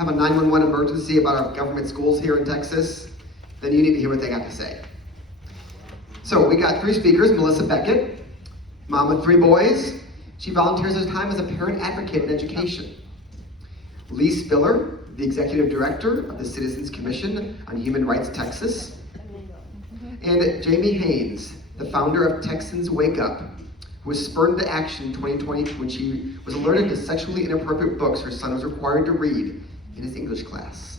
have a 911 emergency about our government schools here in Texas, then you need to hear what they got to say. So we got 3 speakers. Melissa Beckett, mom of 3 boys. She volunteers her time as a parent advocate in education. Lee Spiller, the executive director of the Citizens Commission on Human Rights Texas. And Jamie Haynes, the founder of Texans Wake Up, who was spurred into action in 2020 when she was alerted to sexually inappropriate books her son was required to read in his English class.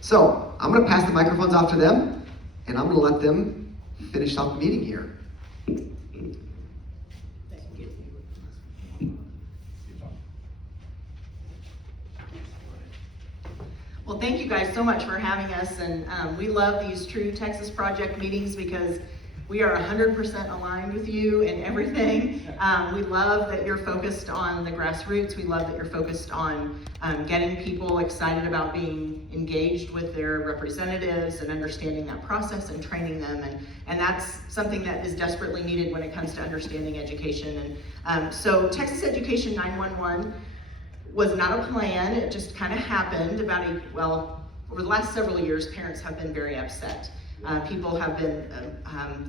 So, I'm going to pass the microphones off to them, and I'm going to let them finish off the meeting here. Well, thank you guys so much for having us, and we love these True Texas Project meetings because we are 100% aligned with you in everything. We love that you're focused on the grassroots. We love that you're focused on getting people excited about being engaged with their representatives and understanding that process and training them. And that's something that is desperately needed when it comes to understanding education. And so Texas Education 911 was not a plan. It just kind of happened over the last several years, parents have been very upset. People have been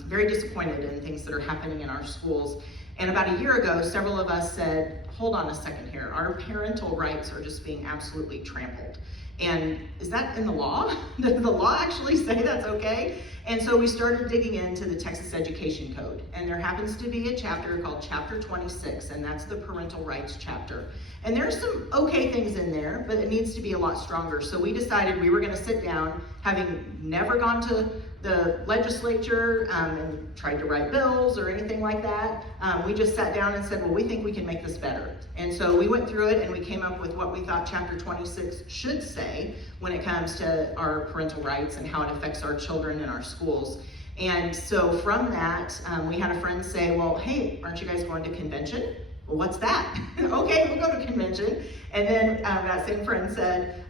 very disappointed in things that are happening in our schools. And about a year ago, several of us said, hold on a second here. Our parental rights are just being absolutely trampled. And is that in the law? Does the law actually say that's okay? And so we started digging into the Texas Education Code. And there happens to be a chapter called Chapter 26, and that's the parental rights chapter. And there's some okay things in there, but it needs to be a lot stronger. So we decided we were gonna sit down, having never gone to the legislature and tried to write bills or anything like that. We just sat down and said, well, we think we can make this better. And so we went through it and we came up with what we thought Chapter 26 should say when it comes to our parental rights and how it affects our children in our schools. And so from that, we had a friend say, well, hey, aren't you guys going to convention? Well, what's that? Okay, we'll go to convention. And then that same friend said,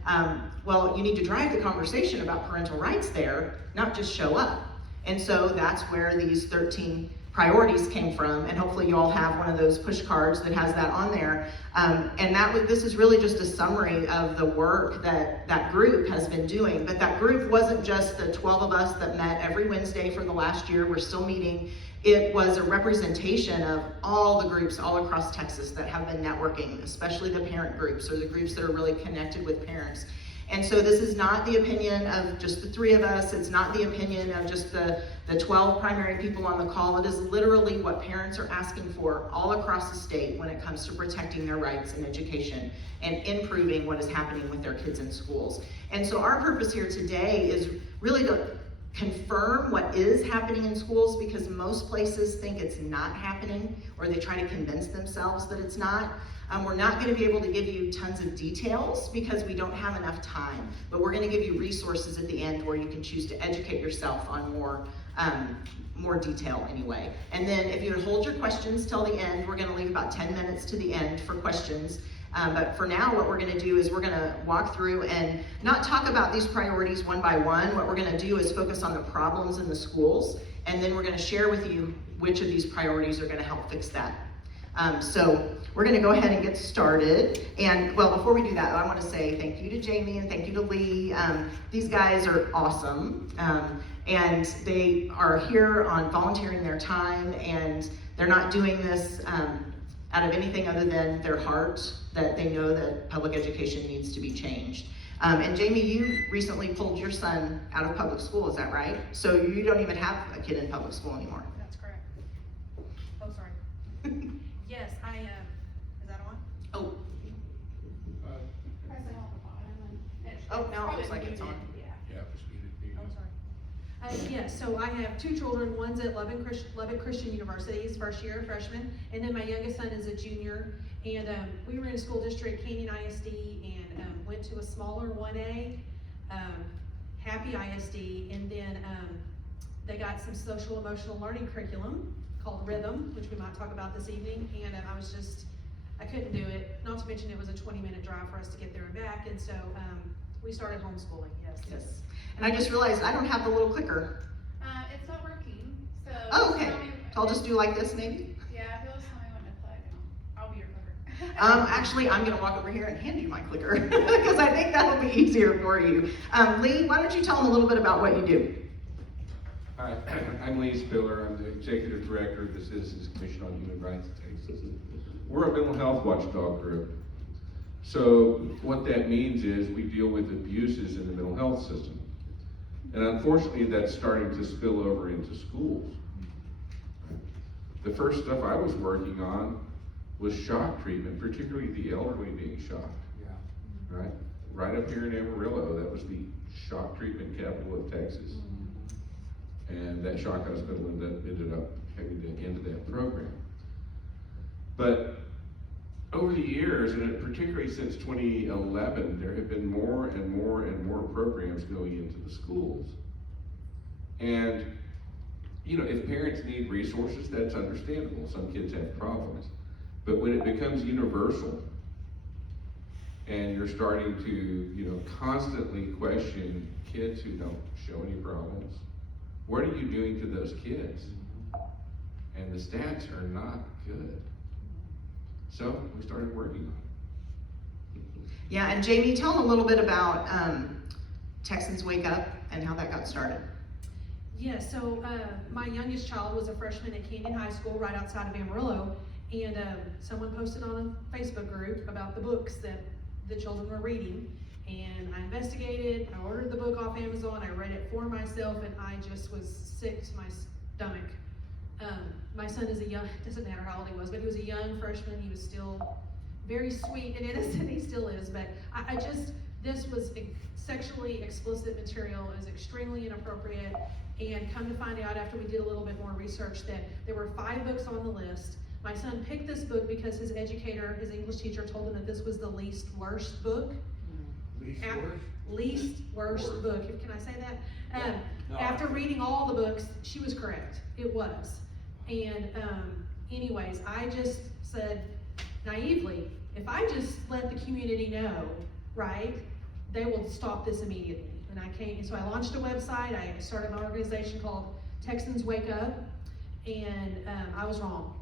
well, you need to drive the conversation about parental rights there, not just show up. And so that's where these 13 priorities came from, and hopefully you all have one of those push cards that has that on there. And this is really just a summary of the work that that group has been doing. But that group wasn't just the 12 of us that met every Wednesday for the last year. We're still meeting. It was a representation of all the groups all across Texas that have been networking, especially the parent groups or the groups that are really connected with parents. And so this is not the opinion of just the 3 of us. It's not the opinion of just the 12 primary people on the call. It is literally what parents are asking for all across the state when it comes to protecting their rights in education and improving what is happening with their kids in schools. And so our purpose here today is really to confirm what is happening in schools, because most places think it's not happening, or they try to convince themselves that it's not. We're not going to be able to give you tons of details because we don't have enough time, but we're going to give you resources at the end where you can choose to educate yourself on more detail anyway. And then if you would hold your questions till the end, we're going to leave about 10 minutes to the end for questions. But for now, what we're going to do is we're going to walk through and not talk about these priorities one by one. What we're going to do is focus on the problems in the schools, and then we're going to share with you which of these priorities are going to help fix that. So we're going to go ahead and get started. And well, before we do that, I want to say thank you to Jamie and thank you to Lee. These guys are awesome. And they are here on volunteering their time, and they're not doing this out of anything other than their heart, that they know that public education needs to be changed. And Jamie, you recently pulled your son out of public school, is that right? So you don't even have a kid in public school anymore. That's correct. Oh, sorry. Yes, is that on? Oh. Press it on the bottom. Oh, now it looks like it's on. Yeah. Oh, sorry. Yes, so I have 2 children. One's at Lubbock Christian University, he's first year, freshman, and then my youngest son is a junior. And we were in a school district, Canyon ISD, and went to a smaller 1A, Happy ISD, and then they got some social emotional learning curriculum called Rhythm, which we might talk about this evening, and I couldn't do it, not to mention it was a 20-minute drive for us to get there and back, and so we started homeschooling, yes. And I just realized I don't have the little clicker. It's not working, so. Oh, okay. So I'll just do like this maybe? Yeah, if you'll just tell me when to plug, and I'll be your clicker. Actually, I'm gonna walk over here and hand you my clicker, because I think that'll be easier for you. Lee, why don't you tell them a little bit about what you do? Hi, I'm Lee Spiller. I'm the Executive Director of the Citizens Commission on Human Rights in Texas. We're a mental health watchdog group. So what that means is we deal with abuses in the mental health system. And unfortunately, that's starting to spill over into schools. The first stuff I was working on was shock treatment, particularly the elderly being shocked. Yeah. Right up here in Amarillo, that was the shock treatment capital of Texas. And that shock hospital ended up having to end that program. But over the years, and particularly since 2011, there have been more and more and more programs going into the schools. And, you know, if parents need resources, that's understandable. Some kids have problems. But when it becomes universal, and you're starting to, you know, constantly question kids who don't show any problems, what are you doing to those kids? And the stats are not good. So we started working on it. Yeah, and Jamie, tell them a little bit about Texans Wake Up and how that got started. Yeah, so my youngest child was a freshman at Canyon High School right outside of Amarillo, and someone posted on a Facebook group about the books that the children were reading, and I investigated, I ordered the book off Amazon, I read it for myself, and I just was sick to my stomach. My son is a young, doesn't matter how old he was, but he was a young freshman. He was still very sweet and innocent, he still is, but I just, this was sexually explicit material, it was extremely inappropriate, and come to find out after we did a little bit more research that there were 5 books on the list. My son picked this book because his educator, his English teacher, told him that this was the least worst book. Least worst book, can I say that? No. After reading all the books, she was correct, it was. And anyways, I just said naively, if I just let the community know, right, they will stop this immediately. And I came, so I launched a website, I started an organization called Texans Wake Up, and I was wrong.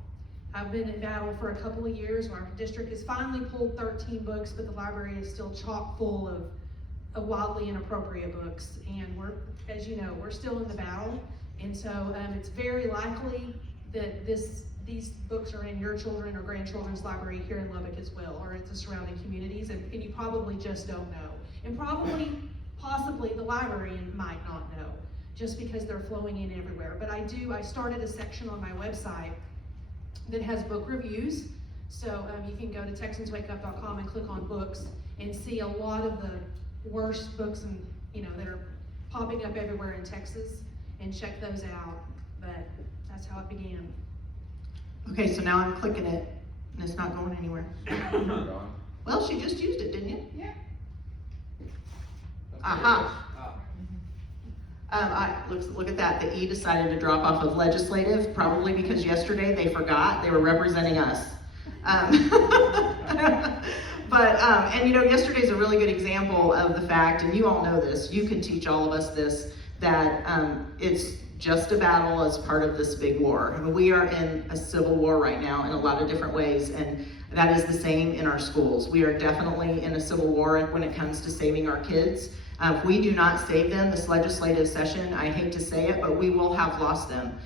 I've been in battle for a couple of years where our district has finally pulled 13 books, but the library is still chock full of wildly inappropriate books. And we're, as you know, we're still in the battle. And so it's very likely that these books are in your children or grandchildren's library here in Lubbock as well, or at the surrounding communities, and you probably just don't know. And possibly the librarian might not know, just because they're flowing in everywhere. But I started a section on my website that has book reviews. So you can go to TexansWakeUp.com and click on books and see a lot of the worst books and that are popping up everywhere in Texas, and check those out. But that's how it began. Okay, so now I'm clicking it and it's not going anywhere. Well, she just used it, didn't you? Yeah. Aha. Look at that. The E decided to drop off of legislative, probably because yesterday they forgot they were representing us. And yesterday's a really good example of the fact, and you all know this, you can teach all of us this, that it's just a battle as part of this big war. I mean, we are in a civil war right now in a lot of different ways, and that is the same in our schools. We are definitely in a civil war when it comes to saving our kids. If we do not save them this legislative session, I hate to say it, but we will have lost them.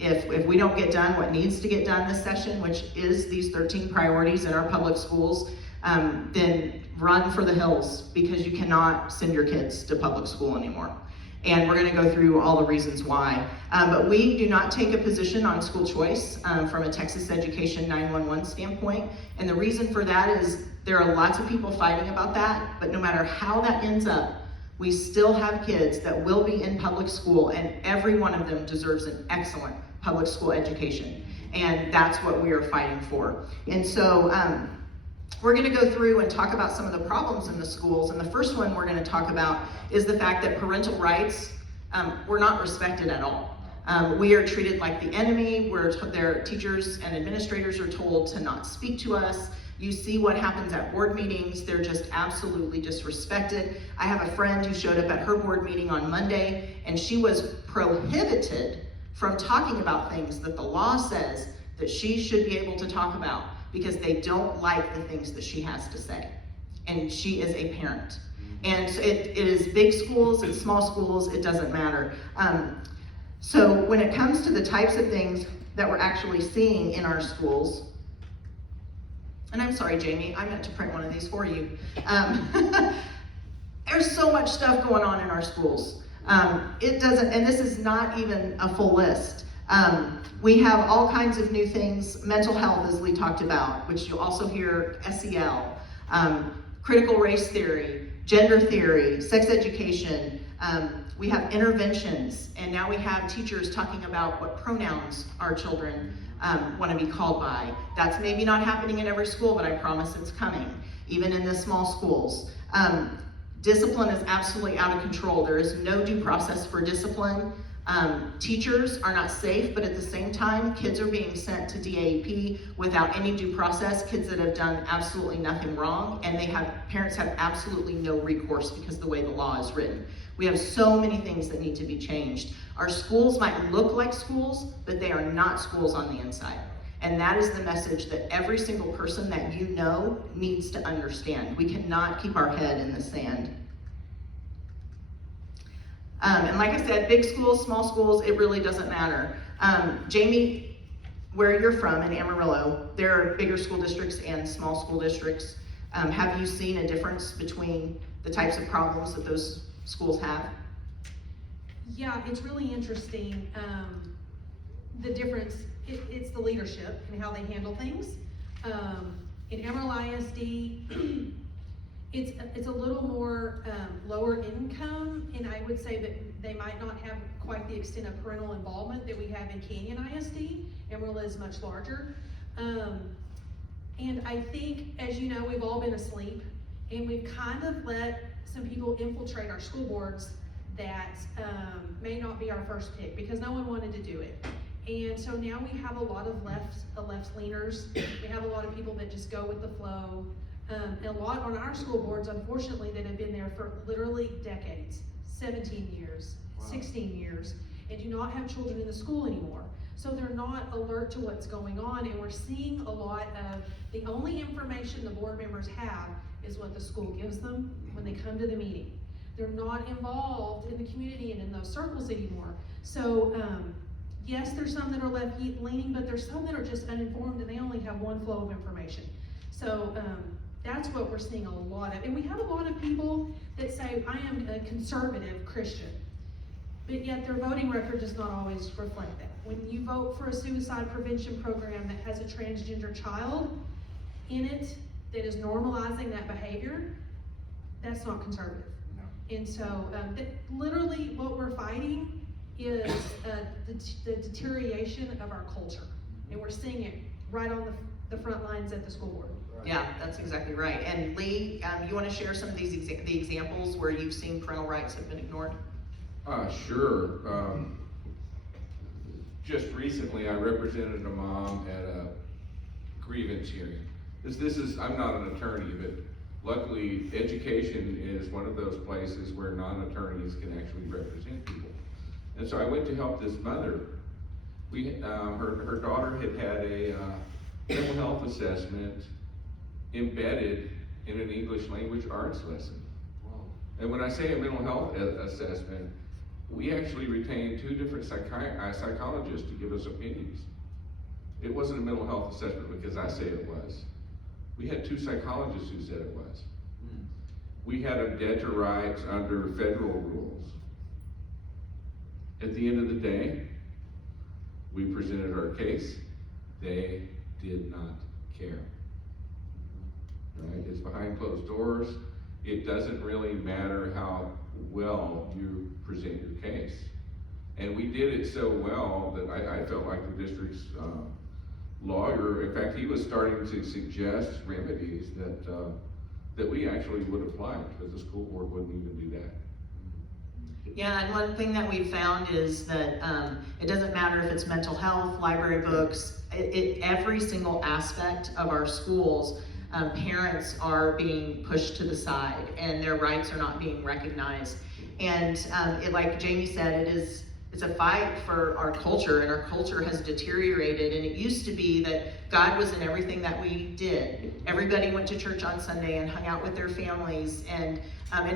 If we don't get done what needs to get done this session, which is these 13 priorities in our public schools, then run for the hills, because you cannot send your kids to public school anymore. And we're going to go through all the reasons why. But we do not take a position on school choice from a Texas Education 911 standpoint. And the reason for that is there are lots of people fighting about that, but no matter how that ends up, we still have kids that will be in public school, and every one of them deserves an excellent public school education. And that's what we are fighting for. And so we're going to go through and talk about some of the problems in the schools. And the first one we're going to talk about is the fact that parental rights were not respected at all. We are treated like the enemy. Their teachers and administrators are told to not speak to us. You see what happens at board meetings. They're just absolutely disrespected. I have a friend who showed up at her board meeting on Monday, and she was prohibited from talking about things that the law says that she should be able to talk about, because they don't like the things that she has to say. and she is a parent. And so it is big schools, it's small schools, it doesn't matter. So when it comes to the types of things that we're actually seeing in our schools, and I'm sorry, Jamie, I meant to print one of these for you. There's so much stuff going on in our schools. It doesn't, and this is not even a full list. We have all kinds of new things, mental health, as Lee talked about, which you'll also hear SEL, critical race theory, gender theory, sex education. We have interventions, and now we have teachers talking about what pronouns our children want to be called by. That's maybe not happening in every school, but I promise it's coming, even in the small schools. Discipline is absolutely out of control. There is no due process for discipline. Teachers are not safe, but at the same time, kids are being sent to DAEP without any due process, kids that have done absolutely nothing wrong, and parents have absolutely no recourse because of the way the law is written. We have so many things that need to be changed. Our schools might look like schools, but they are not schools on the inside. And that is the message that every single person that you know needs to understand. We cannot keep our head in the sand. And like I said, big schools, small schools, it really doesn't matter. Jamie, where you're from in Amarillo, there are bigger school districts and small school districts. Have you seen a difference between the types of problems that those schools have? Yeah, it's really interesting. The difference, it's the leadership and how they handle things. In Amarillo ISD, it's a little more lower income, and I would say that they might not have quite the extent of parental involvement that we have in Canyon ISD. Amarillo is much larger. And I think, as you know, we've all been asleep, and we've kind of let some people infiltrate our school boards that may not be our first pick because no one wanted to do it. And so now we have a lot of left leaners. We have a lot of people that just go with the flow. And a lot on our school boards, unfortunately, that have been there for literally decades, 17 years, wow. 16 years, and do not have children in the school anymore. So they're not alert to what's going on, and we're seeing a lot of the only information the board members have is what the school gives them when they come to the meeting. They're not involved in the community and in those circles anymore. So yes, there's some that are left leaning, but there's some that are just uninformed and they only have one flow of information. So that's what we're seeing a lot of. And we have a lot of people that say, I am a conservative Christian, but yet their voting record does not always reflect that. When you vote for a suicide prevention program that has a transgender child in it that is normalizing that behavior, that's not conservative. No. And so literally what we're fighting is the deterioration of our culture. And we're seeing it right on the front lines at the school board. Yeah, that's exactly right. And Lee, you want to share some of these the examples where you've seen parental rights have been ignored? Sure. Just recently, I represented a mom at a grievance hearing. I'm not an attorney, but luckily, education is one of those places where non-attorneys can actually represent people. And so I went to help this mother. Her daughter had a mental health assessment embedded in an English language arts lesson. Wow. And when I say a mental health assessment, we actually retained two different psychologists to give us opinions. It wasn't a mental health assessment because I say it was. We had two psychologists who said it was. We had them dead to rights under federal rules. At the end of the day, we presented our case. They did not care. Right? It's behind closed doors. It doesn't really matter how well you present your case. And we did it so well that I felt like the district's lawyer, in fact, he was starting to suggest remedies that we actually would apply because the school board wouldn't even do that. Yeah, and one thing that we found is that it doesn't matter if it's mental health, library books, every single aspect of our schools, parents are being pushed to the side and their rights are not being recognized. And like Jamie said, It's a fight for our culture, and our culture has deteriorated. And it used to be that God was in everything that we did. Everybody went to church on Sunday and hung out with their families, and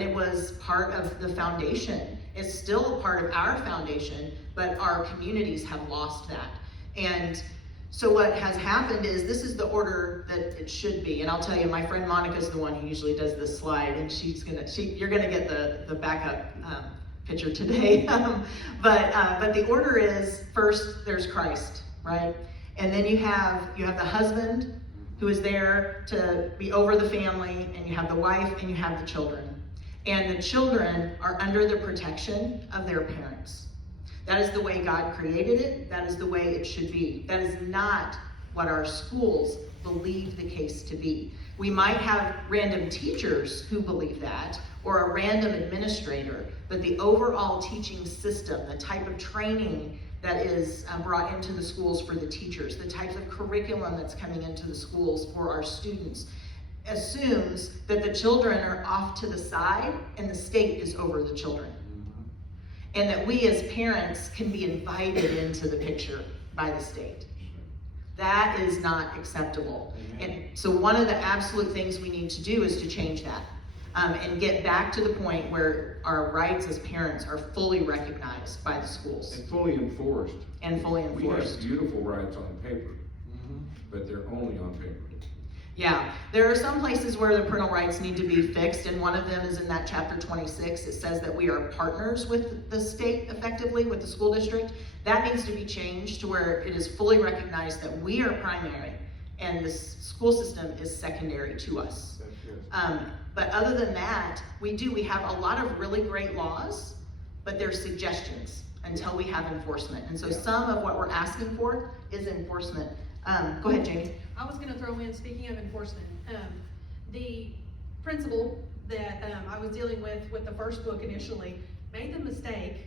it was part of the foundation. It's still a part of our foundation, but our communities have lost that. And so what has happened is this is the order that it should be. And I'll tell you, my friend Monica's the one who usually does this slide, and you're gonna get the backup picture today. But the order is, first there's Christ, right? And then you have the husband who is there to be over the family, and you have the wife, and you have the children. And the children are under the protection of their parents. That is the way God created it. That is the way it should be. That is not what our schools believe the case to be. We might have random teachers who believe that, or a random administrator, but the overall teaching system, the type of training that is brought into the schools for the teachers, the types of curriculum that's coming into the schools for our students, assumes that the children are off to the side and the state is over the children. And that we as parents can be invited into the picture by the state. That is not acceptable. And so one of the absolute things we need to do is to change that. And get back to the point where our rights as parents are fully recognized by the schools. And fully enforced. And fully We have enforced. beautiful rights on paper, but they're only on paper. Yeah, there are some places where the parental rights need to be fixed, and one of them is in that chapter 26. It says that we are partners with the state effectively, with the school district. That needs to be changed to where it is fully recognized that we are primary and the school system is secondary to us. But other than that, we have a lot of really great laws, but they're suggestions until we have enforcement. And so some of what we're asking for is enforcement. Go ahead, Jamie. I was gonna throw in, speaking of enforcement, the principal that I was dealing with the first book initially, made the mistake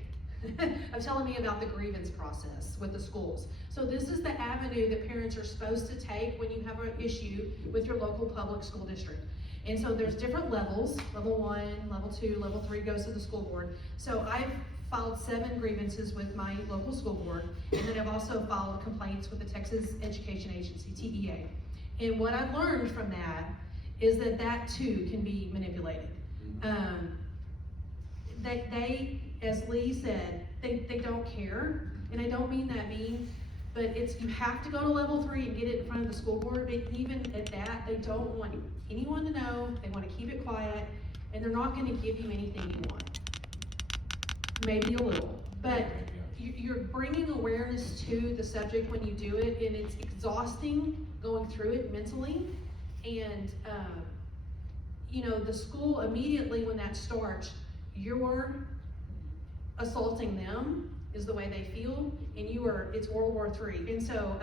of telling me about the grievance process with the schools. So this is the avenue that parents are supposed to take when you have an issue with your local public school district. And so there's different levels, level 1, level 2, level 3 goes to the school board. So I've filed 7 grievances with my local school board, and then I've also filed complaints with the Texas Education Agency, TEA. And what I've learned from that is that too can be manipulated. They, as Lee said, they don't care, and I don't mean that mean, but you have to go to level 3 and get it in front of the school board, but even at that, they don't want anyone to know, they want to keep it quiet, and they're not gonna give you anything you want. Maybe a little, but you're bringing awareness to the subject when you do it, and it's exhausting going through it mentally. And the school immediately when that starts, you're assaulting them is the way they feel, and it's World War III. And so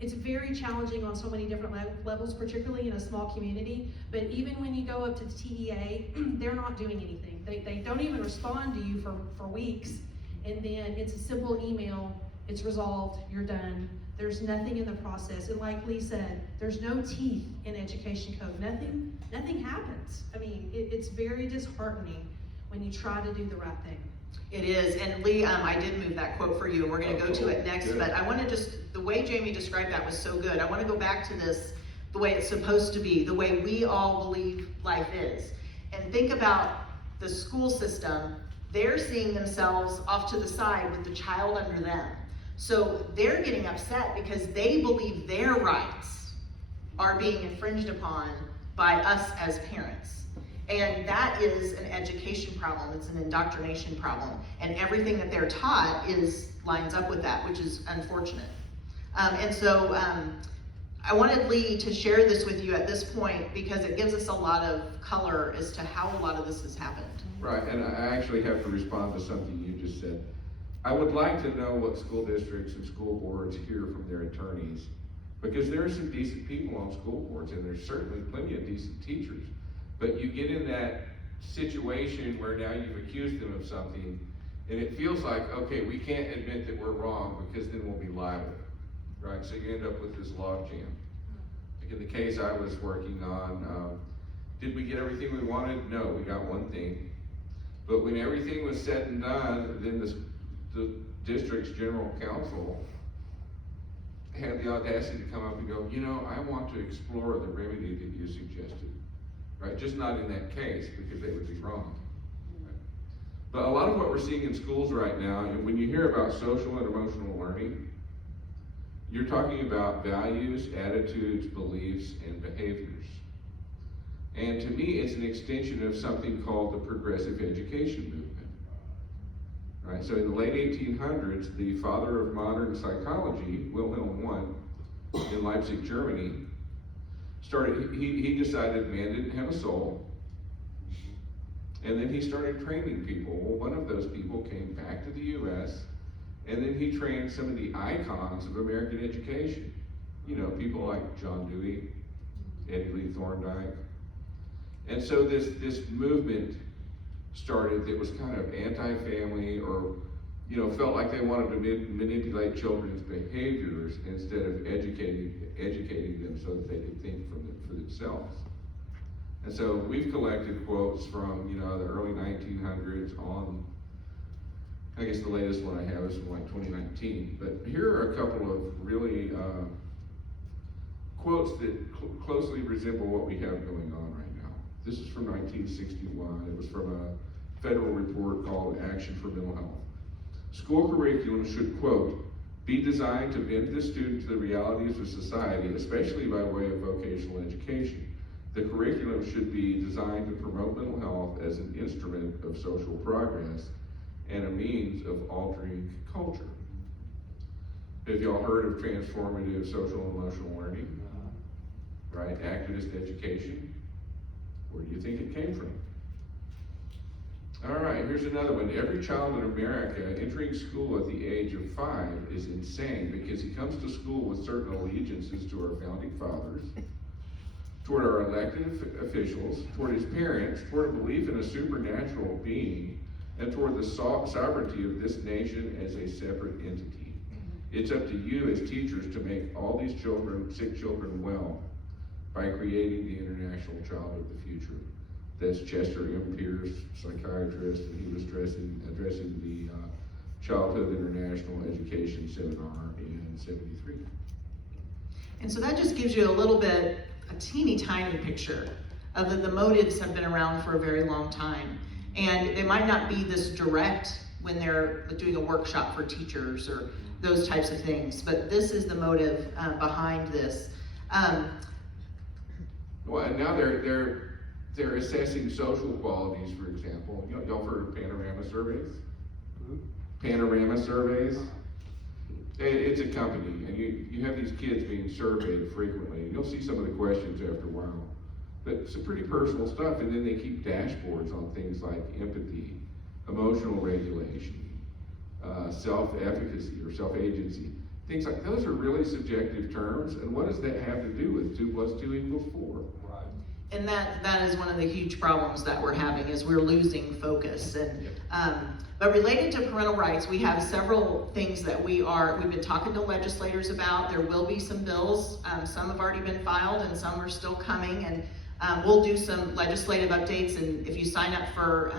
it's very challenging on so many different levels, particularly in a small community. But even when you go up to the TEA, they're not doing anything. They don't even respond to you for weeks. And then it's a simple email, it's resolved, you're done. There's nothing in the process. And like Lee said, there's no teeth in education code. Nothing happens. I mean, it's very disheartening when you try to do the right thing. It is, and Lee, I did move that quote for you, and we're gonna go to it next, but I wanna the way Jamie described that was so good. I wanna go back to this, the way it's supposed to be, the way we all believe life is. And think about the school system, they're seeing themselves off to the side with the child under them. So they're getting upset because they believe their rights are being infringed upon by us as parents. And that is an education problem, it's an indoctrination problem. And everything that they're taught lines up with that, which is unfortunate. And so I wanted Lee to share this with you at this point because it gives us a lot of color as to how a lot of this has happened. Right, and I actually have to respond to something you just said. I would like to know what school districts and school boards hear from their attorneys, because there are some decent people on school boards, and there's certainly plenty of decent teachers. But you get in that situation where now you've accused them of something, and it feels like, okay, we can't admit that we're wrong because then we'll be liable, right? So you end up with this logjam. Like in the case I was working on, did we get everything we wanted? No, we got one thing. But when everything was said and done, then the the district's general counsel had the audacity to come up and go, you know, I want to explore the remedy that you suggested, right? Just not in that case, because they would be wrong. Right? But a lot of what we're seeing in schools right now, and when you hear about social and emotional learning, you're talking about values, attitudes, beliefs, and behaviors. And to me, it's an extension of something called the progressive education movement. Right? So in the late 1800s, the father of modern psychology, Wilhelm I, in Leipzig, Germany, he decided man didn't have a soul. And then he started training people. Well, one of those people came back to the US, and then he trained some of the icons of American education. You know, people like John Dewey, Eddie Lee Thorndike. And so this movement started that was kind of anti-family, or, you know, felt like they wanted to manipulate children's behaviors instead of educating them so that they could think for themselves. And so we've collected quotes from, you know, the early 1900s on, I guess the latest one I have is from like 2019. But here are a couple of really quotes that closely resemble what we have going on right now. This is from 1961. It was from a federal report called Action for Mental Health. School curriculum should, quote, be designed to bend the student to the realities of society, especially by way of vocational education. The curriculum should be designed to promote mental health as an instrument of social progress and a means of altering culture. Have y'all heard of transformative social and emotional learning? Right, activist education. Where do you think it came from? All right, here's another one. Every child in America entering school at the age of 5 is insane because he comes to school with certain allegiances to our founding fathers, toward our elected officials, toward his parents, toward a belief in a supernatural being, and toward the sovereignty of this nation as a separate entity. It's up to you as teachers to make all these children, sick children, well by creating the International Child of the Future. That's Chester M. Pierce, psychiatrist, and he was addressing the Childhood International Education Seminar in '73. And so that just gives you a little bit, a teeny tiny picture of that the motives have been around for a very long time. And they might not be this direct when they're doing a workshop for teachers or those types of things, but this is the motive behind this. Well, and now they're assessing social qualities, for example. Y'all heard of panorama surveys? Panorama surveys? It's a company, and you have these kids being surveyed frequently, and you'll see some of the questions after a while. But it's some pretty personal stuff, and then they keep dashboards on things like empathy, emotional regulation, self-efficacy or self-agency. Things like those are really subjective terms, and what does that have to do with 2 + 2 = 4? Right. And that is one of the huge problems that we're having, is we're losing focus. And but related to parental rights, we have several things that we've been talking to legislators about. There will be some bills. Some have already been filed, and some are still coming. And we'll do some legislative updates. And if you sign up for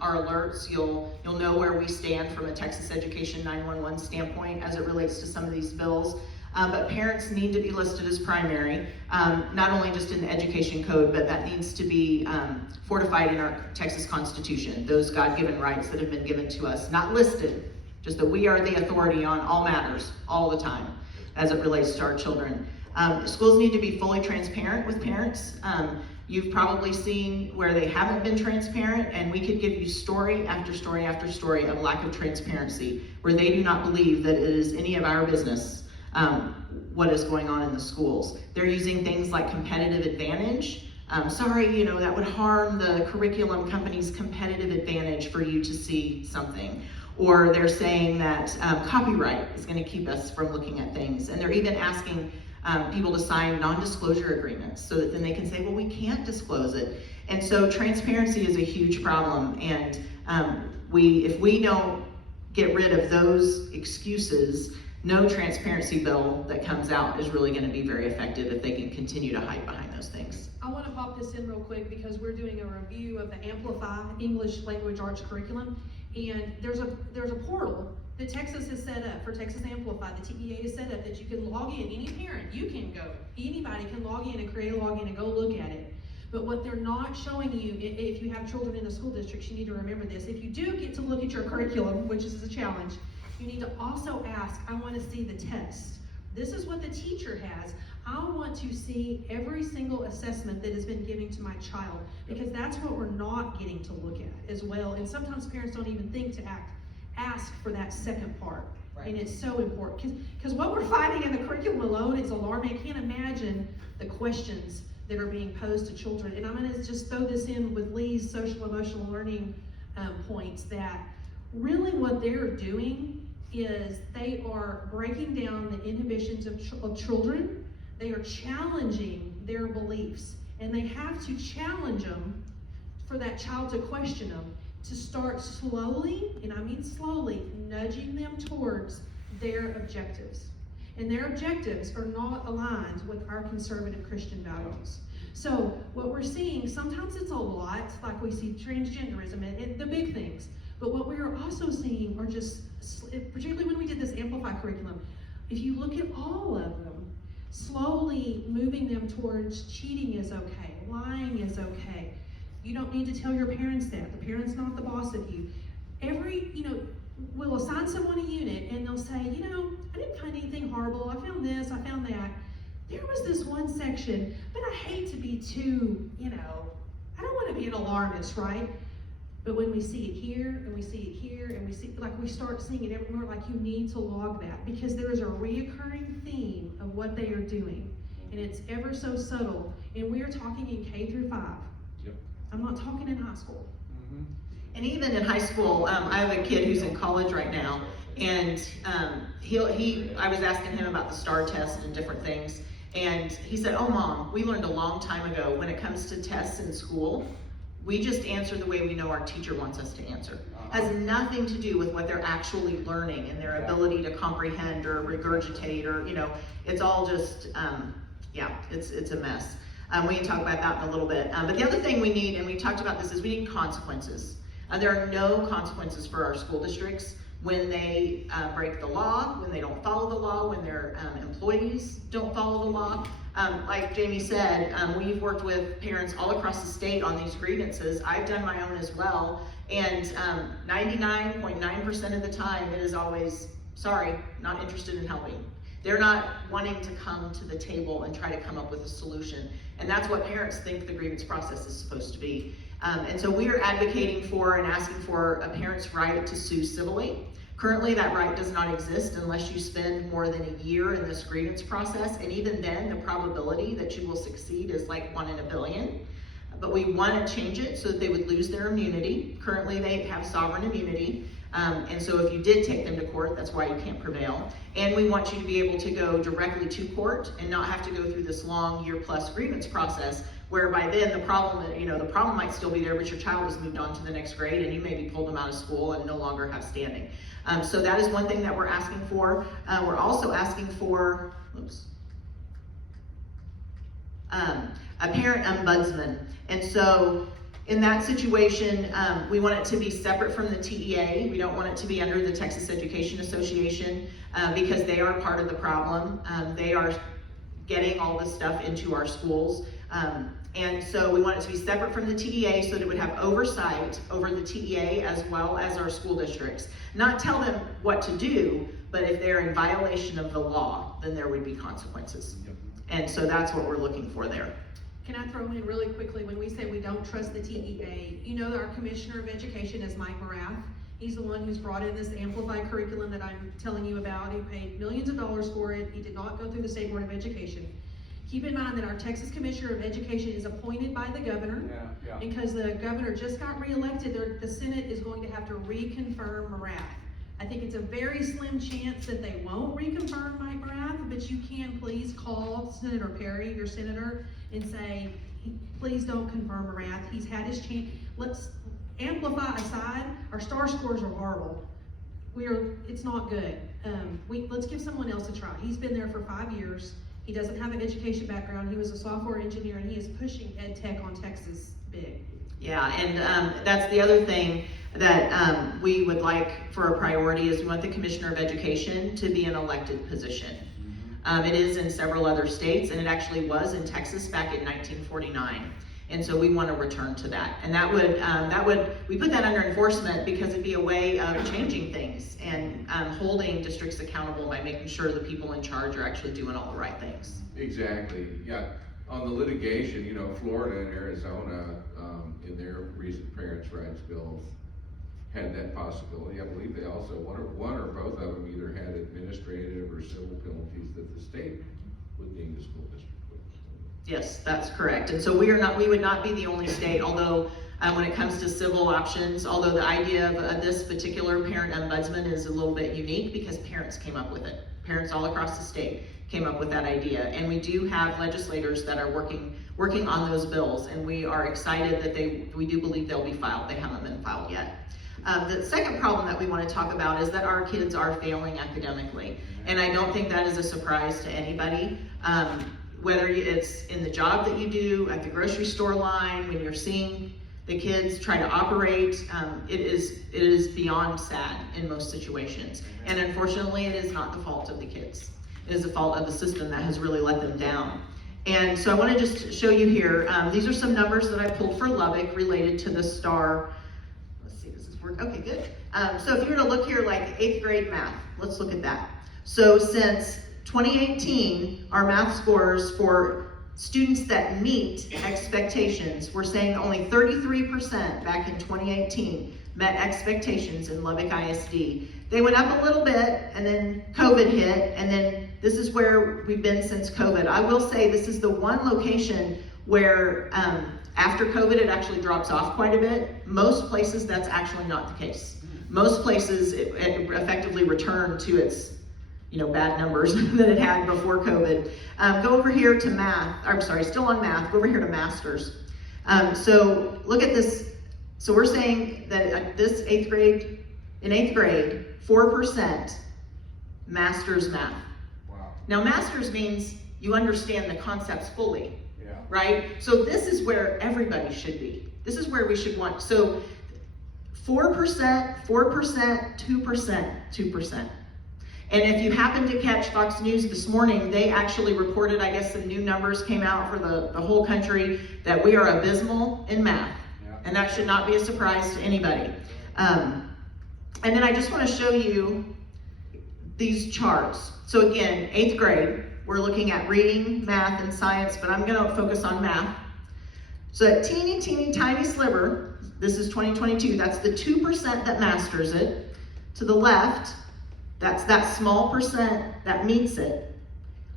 our alerts, you'll know where we stand from a Texas Education 911 standpoint as it relates to some of these bills. But parents need to be listed as primary, not only just in the education code, but that needs to be fortified in our Texas Constitution, those God-given rights that have been given to us, not listed, just that we are the authority on all matters, all the time, as it relates to our children. Schools need to be fully transparent with parents. You've probably seen where they haven't been transparent, and we could give you story after story after story of lack of transparency, where they do not believe that it is any of our business what is going on in the schools. They're using things like competitive advantage. Sorry, that would harm the curriculum company's competitive advantage for you to see something. Or they're saying that copyright is going to keep us from looking at things. And they're even asking people to sign non-disclosure agreements so that then they can say, well, we can't disclose it. And so transparency is a huge problem. And if we don't get rid of those excuses, no transparency bill that comes out is really going to be very effective if they can continue to hide behind those things. I want to pop this in real quick because we're doing a review of the Amplify English Language Arts curriculum, and there's a portal that Texas has set up, for Texas Amplified, the TEA is set up that you can log in, any parent, you can go, anybody can log in and create a login and go look at it. But what they're not showing you, if you have children in the school districts, you need to remember this. If you do get to look at your curriculum, which is a challenge, you need to also ask, I want to see the test. This is what the teacher has. I want to see every single assessment that has been given to my child, because that's what we're not getting to look at as well. And sometimes parents don't even think to ask for that second part. Right. And it's so important, because what we're finding in the curriculum alone is alarming. I can't imagine the questions that are being posed to children. And I'm going to just throw this in with Lee's social emotional learning points, that really what they're doing is they are breaking down the inhibitions of children. They are challenging their beliefs, and they have to challenge them for that child to question them, to start slowly, and I mean slowly, nudging them towards their objectives. And their objectives are not aligned with our conservative Christian values. So what we're seeing, sometimes it's a lot, like we see transgenderism and the big things, but what we are also seeing are just, particularly when we did this Amplify curriculum, if you look at all of them, slowly moving them towards cheating is okay, lying is okay. You don't need to tell your parents that. The parent's not the boss of you. We'll assign someone a unit and they'll say, I didn't find anything horrible. I found this, I found that. There was this one section, but I hate to be too, I don't want to be an alarmist, right? But when we see it here, and we see it here, and we start seeing it everywhere, like you need to log that, because there is a reoccurring theme of what they are doing, and it's ever so subtle, and we are talking in K through 5. Yep. I'm not talking in high school. Mm-hmm. And even in high school, I have a kid who's in college right now, and I was asking him about the STAR test and different things, and he said, "Oh, Mom, we learned a long time ago when it comes to tests in school, we just answer the way we know our teacher wants us to answer. Has nothing to do with what they're actually learning and their ability to comprehend or regurgitate, or it's all just, it's a mess." We can talk about that in a little bit. But the other thing we need, and we talked about this, is we need consequences. There are no consequences for our school districts when they break the law, when they don't follow the law, when their employees don't follow the law. Like Jamie said, we've worked with parents all across the state on these grievances. I've done my own as well, and 99.9% of the time it is always, sorry, not interested in helping. They're not wanting to come to the table and try to come up with a solution, and that's what parents think the grievance process is supposed to be. And so we are advocating for and asking for a parent's right to sue civilly. Currently, that right does not exist unless you spend more than a year in this grievance process, and even then, the probability that you will succeed is like 1 in a billion. But we want to change it so that they would lose their immunity. Currently, they have sovereign immunity, and so if you did take them to court, that's why you can't prevail. And we want you to be able to go directly to court and not have to go through this long year-plus grievance process, where by then the problem might still be there, but your child has moved on to the next grade, and you maybe pulled them out of school and no longer have standing. So that is one thing that we're asking for. We're also asking for, a parent ombudsman. And so in that situation, we want it to be separate from the TEA. We don't want it to be under the Texas Education Association, because they are part of the problem. They are getting all this stuff into our schools. And so we want it to be separate from the TEA so that it would have oversight over the TEA as well as our school districts. Not tell them what to do, but if they're in violation of the law, then there would be consequences. Yep. And so that's what we're looking for there. Can I throw in really quickly, when we say we don't trust the TEA, our Commissioner of Education is Mike Morath. He's the one who's brought in this Amplified curriculum that I'm telling you about. He paid millions of dollars for it. He did not go through the State Board of Education. Keep in mind that our Texas Commissioner of Education is appointed by the governor. Yeah. Because the governor just got reelected, the Senate is going to have to reconfirm Morath. I think it's a very slim chance that they won't reconfirm Mike Morath, but you can please call Senator Perry, your senator, and say, please don't confirm Morath. He's had his chance. Let's Amplify aside, our STAR scores are horrible. It's not good. Let's give someone else a try. He's been there for 5 years. He doesn't have an education background. He was a software engineer, and he is pushing ed tech on Texas big. Yeah, and that's the other thing. that we would like for a priority is we want the Commissioner of Education to be an elected position. It is in several other states, and it actually was in Texas back in 1949. And so we want to return to that. And we put that under enforcement because it'd be a way of changing things and holding districts accountable by making sure the people in charge are actually doing all the right things. Exactly, yeah. On the litigation, you know, Florida and Arizona, in their recent parents' rights bills, had that possibility. I believe they also, one or both of them either had administrative or civil penalties that the state would deem the school district would. Yes, that's correct. And so we would not be the only state, although when it comes to civil options, although the idea of this particular parent ombudsman is a little bit unique because parents came up with it. Parents all across the state came up with that idea. And we do have legislators that are working on those bills, and we are excited that we do believe they'll be filed. They haven't been filed yet. The second problem that we want to talk about is that our kids are failing academically. And I don't think that is a surprise to anybody. Whether it's in the job that you do, at the grocery store line, when you're seeing the kids try to operate, it is beyond sad in most situations. And unfortunately, it is not the fault of the kids. It is the fault of the system that has really let them down. And so I want to just show you here, these are some numbers that I pulled for Lubbock related to the STAR. Let's see, does this work? Okay, good. So if you were to look here, like 8th grade math, let's look at that. So since 2018, our math scores for students that meet expectations, we're saying only 33% back in 2018 met expectations in Lubbock ISD. They went up a little bit, and then COVID hit, and then this is where we've been since COVID. I will say this is the one location where after COVID it actually drops off quite a bit. Most places that's actually not the case. Most places it effectively returned to its bad numbers that it had before COVID. Go over here to math, I'm sorry, still on math, go over here to masters. So look at this. So we're saying that this in 8th grade, 4% masters math. Wow. Now masters means you understand the concepts fully, Yeah. right? So this is where everybody should be. This is where we should want, so 4%, 2%, 2%. And if you happen to catch Fox News this morning, they actually reported, I guess some new numbers came out for the whole country, that we are abysmal in math. Yeah. And that should not be a surprise to anybody. And then I just want to show you these charts. So again, 8th grade, we're looking at reading, math, and science, but I'm going to focus on math. So that teeny, tiny sliver, this is 2022, that's the 2% that masters it. To the left, that's that small percent that meets it.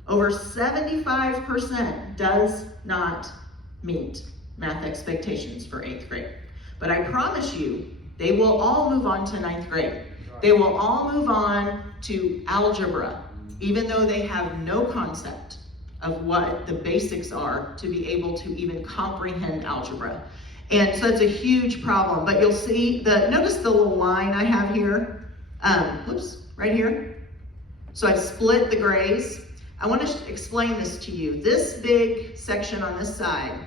Over 75% does not meet math expectations for 8th grade. But I promise you, they will all move on to 9th grade. They will all move on to algebra, even though they have no concept of what the basics are to be able to even comprehend algebra. And so it's a huge problem. But you'll see, notice the little line I have here, whoops, right here. So I split the grays. I want to explain this to you. This big section on this side,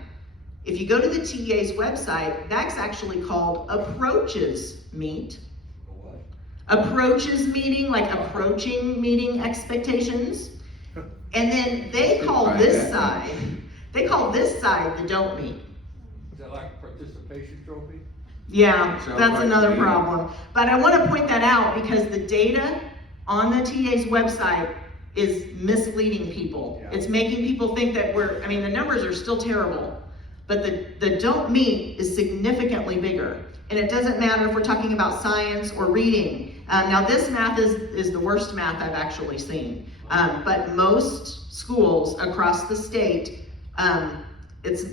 if you go to the TEA's website, that's actually called approaches meet. What? Approaches meeting, like approaching meeting expectations. And then they call this side the don't meet. Is that like a participation trophy? Yeah, Sounds that's like another me. problem. But I want to point that out because the data on the TA's website is misleading people. Yeah. It's making people think that the numbers are still terrible, but the don't meet is significantly bigger. And it doesn't matter if we're talking about science or reading. Now this math is the worst math I've actually seen. But most schools across the state, it's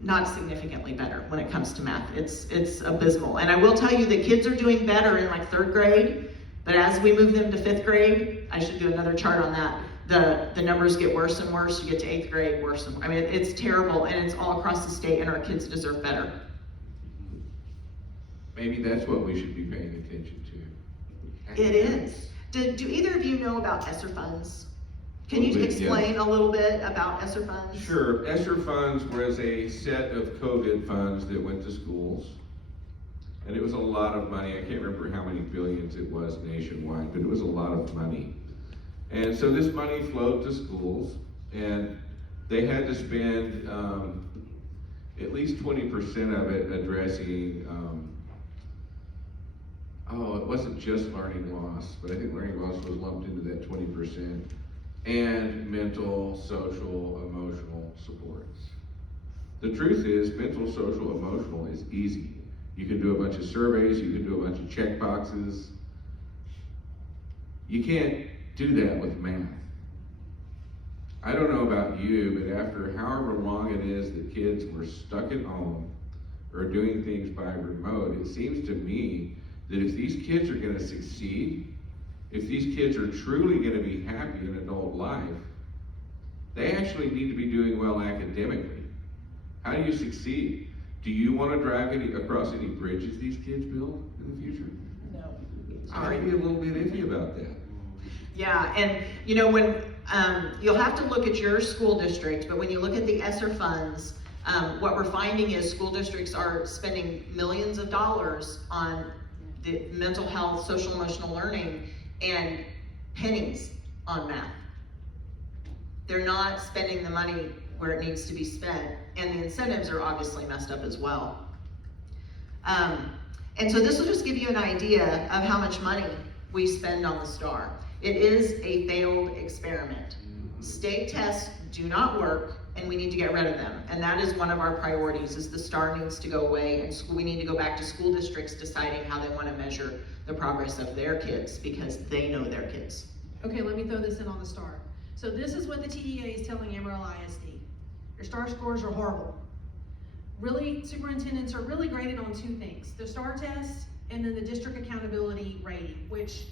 not significantly better when it comes to math. It's abysmal. And I will tell you the kids are doing better in like 3rd grade, but as we move them to 5th grade, I should do another chart on that. The numbers get worse and worse. You get to 8th grade, worse and worse. It's terrible, and it's all across the state, and our kids deserve better. Maybe that's what we should be paying attention to. It is. Do either of you know about ESSER funds? Can you Little bit, explain a little bit about ESSER funds? Sure. ESSER funds was a set of COVID funds that went to schools. And it was a lot of money. I can't remember how many billions it was nationwide, but it was a lot of money. And so this money flowed to schools, and they had to spend at least 20% of it addressing, it wasn't just learning loss, but I think learning loss was lumped into that 20%, and mental, social, emotional supports. The truth is, mental, social, emotional is easy. You can do a bunch of surveys, you can do a bunch of check boxes. You can't do that with math. I don't know about you, but after however long it is that kids were stuck at home or doing things by remote, it seems to me that if these kids are going to succeed, if these kids are truly going to be happy in adult life, they actually need to be doing well academically. How do you succeed? Do you want to drive across any bridges these kids build in the future? No. I'd be a little bit iffy about that. Yeah, and you know, when you'll have to look at your school district, but when you look at the ESSER funds, what we're finding is school districts are spending millions of dollars on the mental health, social emotional learning, and pennies on math. They're not spending the money where it needs to be spent, and the incentives are obviously messed up as well. And so this will just give you an idea of how much money we spend on the STAR. It is a failed experiment. State tests do not work, and we need to get rid of them. And that is one of our priorities, is the STAR needs to go away, and we need to go back to school districts deciding how they want to measure the progress of their kids, because they know their kids. Okay, let me throw this in on the STAR. So this is what the TEA is telling Amarillo ISD. Your STAR scores are horrible. Really, superintendents are really graded on two things: the STAR test and then the district accountability rating, which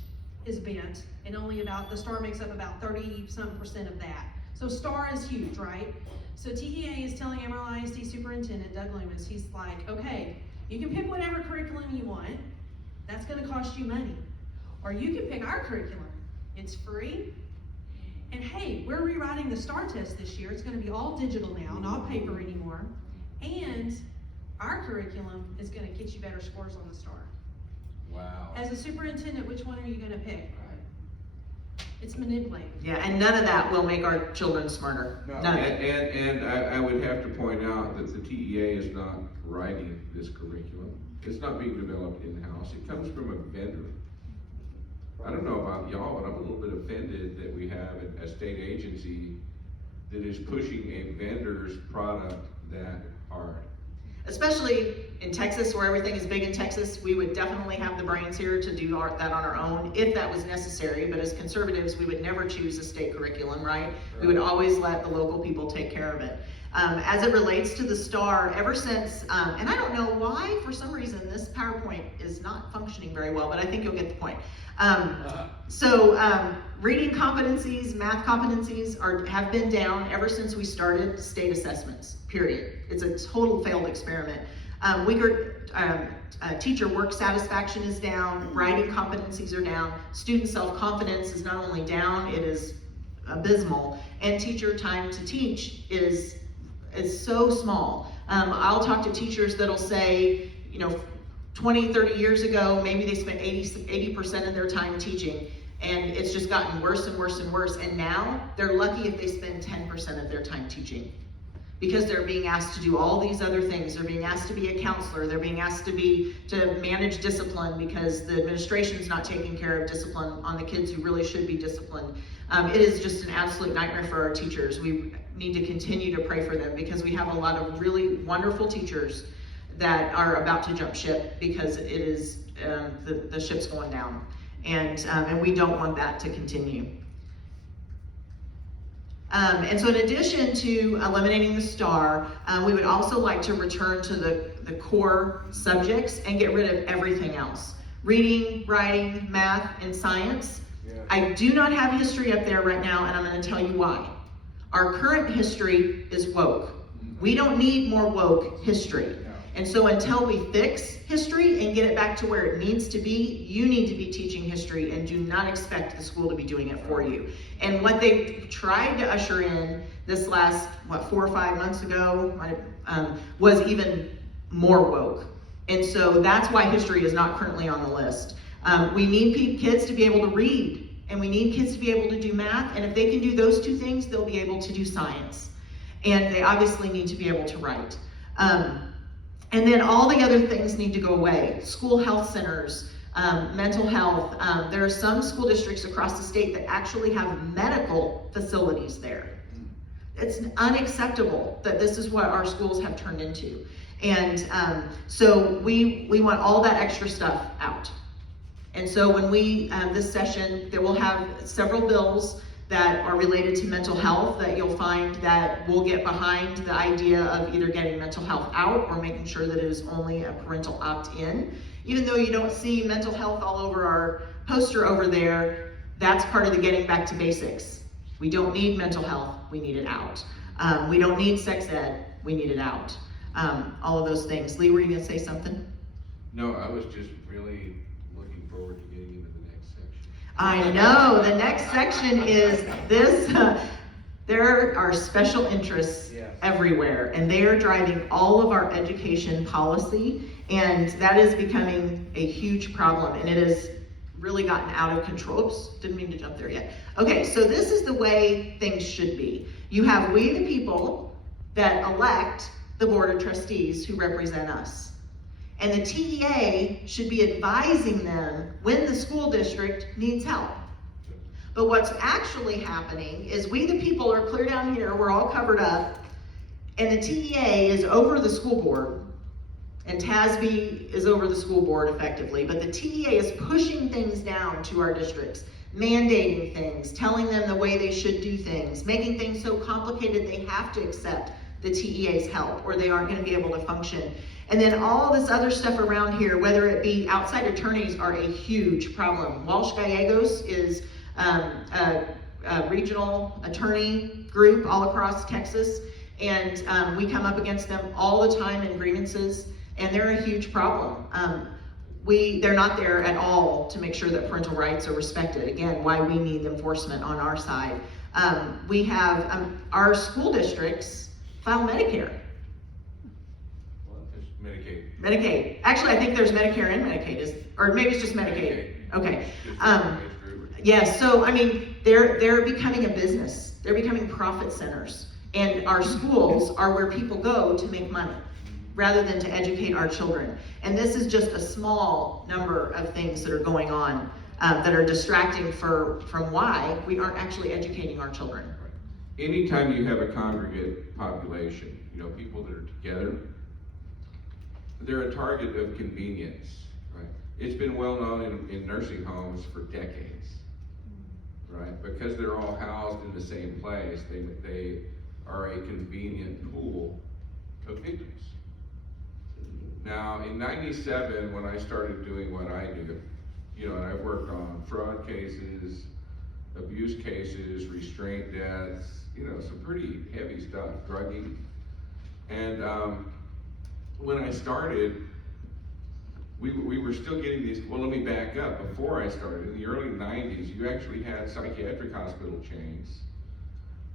is bent, and the STAR makes up about 30-some% of that. So STAR is huge, right? So TEA is telling Amarillo ISD Superintendent Doug Loomis, he's like, okay, you can pick whatever curriculum you want, that's gonna cost you money. Or you can pick our curriculum, it's free. And hey, we're rewriting the STAR test this year, it's gonna be all digital now, not paper anymore. And our curriculum is gonna get you better scores on the STAR. Wow. As a superintendent, which one are you gonna pick? It's manipulated. Yeah, and none of that will make our children smarter. No. None of it. And I would have to point out that the TEA is not writing this curriculum. It's not being developed in-house. It comes from a vendor. I don't know about y'all, but I'm a little bit offended that we have a state agency that is pushing a vendor's product that hard. Especially in Texas, where everything is big in Texas, we would definitely have the brains here to do that on our own if that was necessary. But as conservatives, we would never choose a state curriculum, right? We would always let the local people take care of it. As it relates to the STAR, ever since, and I don't know why, for some reason, this PowerPoint is not functioning very well, but I think you'll get the point. Reading competencies, math competencies have been down ever since we started state assessments, period. It's a total failed experiment. Teacher work satisfaction is down, writing competencies are down, student self-confidence is not only down, it is abysmal, and teacher time to teach is so small. I'll talk to teachers that'll say, 20, 30 years ago, maybe they spent 80% of their time teaching, and it's just gotten worse and worse and worse, and now they're lucky if they spend 10% of their time teaching, because they're being asked to do all these other things. They're being asked to be a counselor, they're being asked to manage discipline because the administration's not taking care of discipline on the kids who really should be disciplined. It is just an absolute nightmare for our teachers. We need to continue to pray for them, because we have a lot of really wonderful teachers that are about to jump ship because it is the ship's going down, and we don't want that to continue. And so in addition to eliminating the STAR, we would also like to return to the core subjects and get rid of everything else. Reading, writing, math, and science. Yeah. I do not have history up there right now, and I'm going to tell you why. Our current history is woke. We don't need more woke history. And so until we fix history and get it back to where it needs to be, you need to be teaching history, and do not expect the school to be doing it for you. And what they tried to usher in this last, 4 or 5 months ago, was even more woke. And so that's why history is not currently on the list. We need kids to be able to read, and we need kids to be able to do math, and if they can do those two things, they'll be able to do science. And they obviously need to be able to write. And then all the other things need to go away. School health centers, mental health. There are some school districts across the state that actually have medical facilities there. It's unacceptable that this is what our schools have turned into. And so we want all that extra stuff out. And so when this session, there will have several bills that are related to mental health that you'll find that will get behind the idea of either getting mental health out or making sure that it is only a parental opt-in. Even though you don't see mental health all over our poster over there, that's part of the getting back to basics. We don't need mental health, we need it out. We don't need sex ed, we need it out. All of those things. Lee, were you gonna say something? No, I was just really looking forward to getting into the next section. I know, the next section is this. There are special interests Yes. everywhere, and they are driving all of our education policy, and that is becoming a huge problem, and it has really gotten out of control. Oops, didn't mean to jump there yet. Okay, so this is the way things should be. You have we the people that elect the Board of Trustees who represent us. And the TEA should be advising them when the school district needs help. But what's actually happening is we the people are clear down here, we're all covered up, and the TEA is over the school board, and TASB is over the school board effectively, but the TEA is pushing things down to our districts, mandating things, telling them the way they should do things, making things so complicated they have to accept the TEA's help or they aren't going to be able to function. And then all this other stuff around here, whether it be outside attorneys, are a huge problem. Walsh Gallegos is a regional attorney group all across Texas, and we come up against them all the time in grievances, and they're a huge problem. They're not there at all to make sure that parental rights are respected. Again, why we need enforcement on our side. We have our school districts file Medicare. Well, there's Medicaid. Medicaid. Actually, I think there's Medicare and Medicaid, or maybe it's just Medicaid. Okay. Yes, so I mean, they're becoming a business. They're becoming profit centers. And our schools are where people go to make money, rather than to educate our children. And this is just a small number of things that are going on that are distracting from why we aren't actually educating our children. Anytime you have a congregate population, people that are together, they're a target of convenience, right? It's been well known in nursing homes for decades, right? Because they're all housed in the same place, they are a convenient pool of victims. Now, in '97, when I started doing what I do, and I worked on fraud cases, abuse cases, restraint deaths, some pretty heavy stuff, drugging. And when I started, we were still getting these, well, let me back up. Before I started, in the early '90s, you actually had psychiatric hospital chains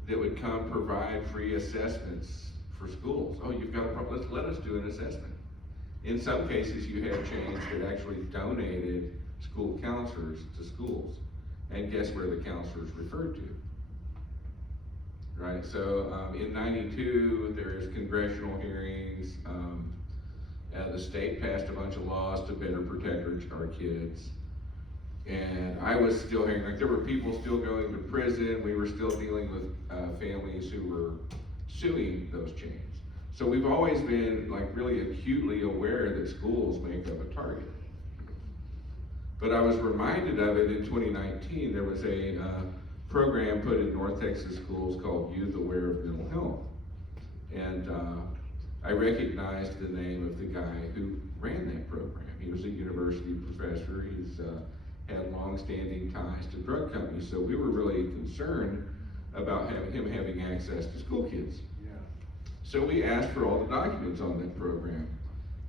that would come provide free assessments for schools. Oh, you've got a problem, let us do an assessment. In some cases, you had chains that actually donated school counselors to schools. And guess where the counselors referred to? Right, so in '92, there's congressional hearings. The state passed a bunch of laws to better protect our kids. And I was still hearing, like, there were people still going to prison. We were still dealing with families who were suing those chains. So we've always been really acutely aware that schools make up a target. But I was reminded of it in 2019. There was a program put in North Texas schools called Youth Aware of Mental Health. And I recognized the name of the guy who ran that program. He was a university professor. He's had long-standing ties to drug companies. So we were really concerned about him having access to school kids. So we asked for all the documents on that program.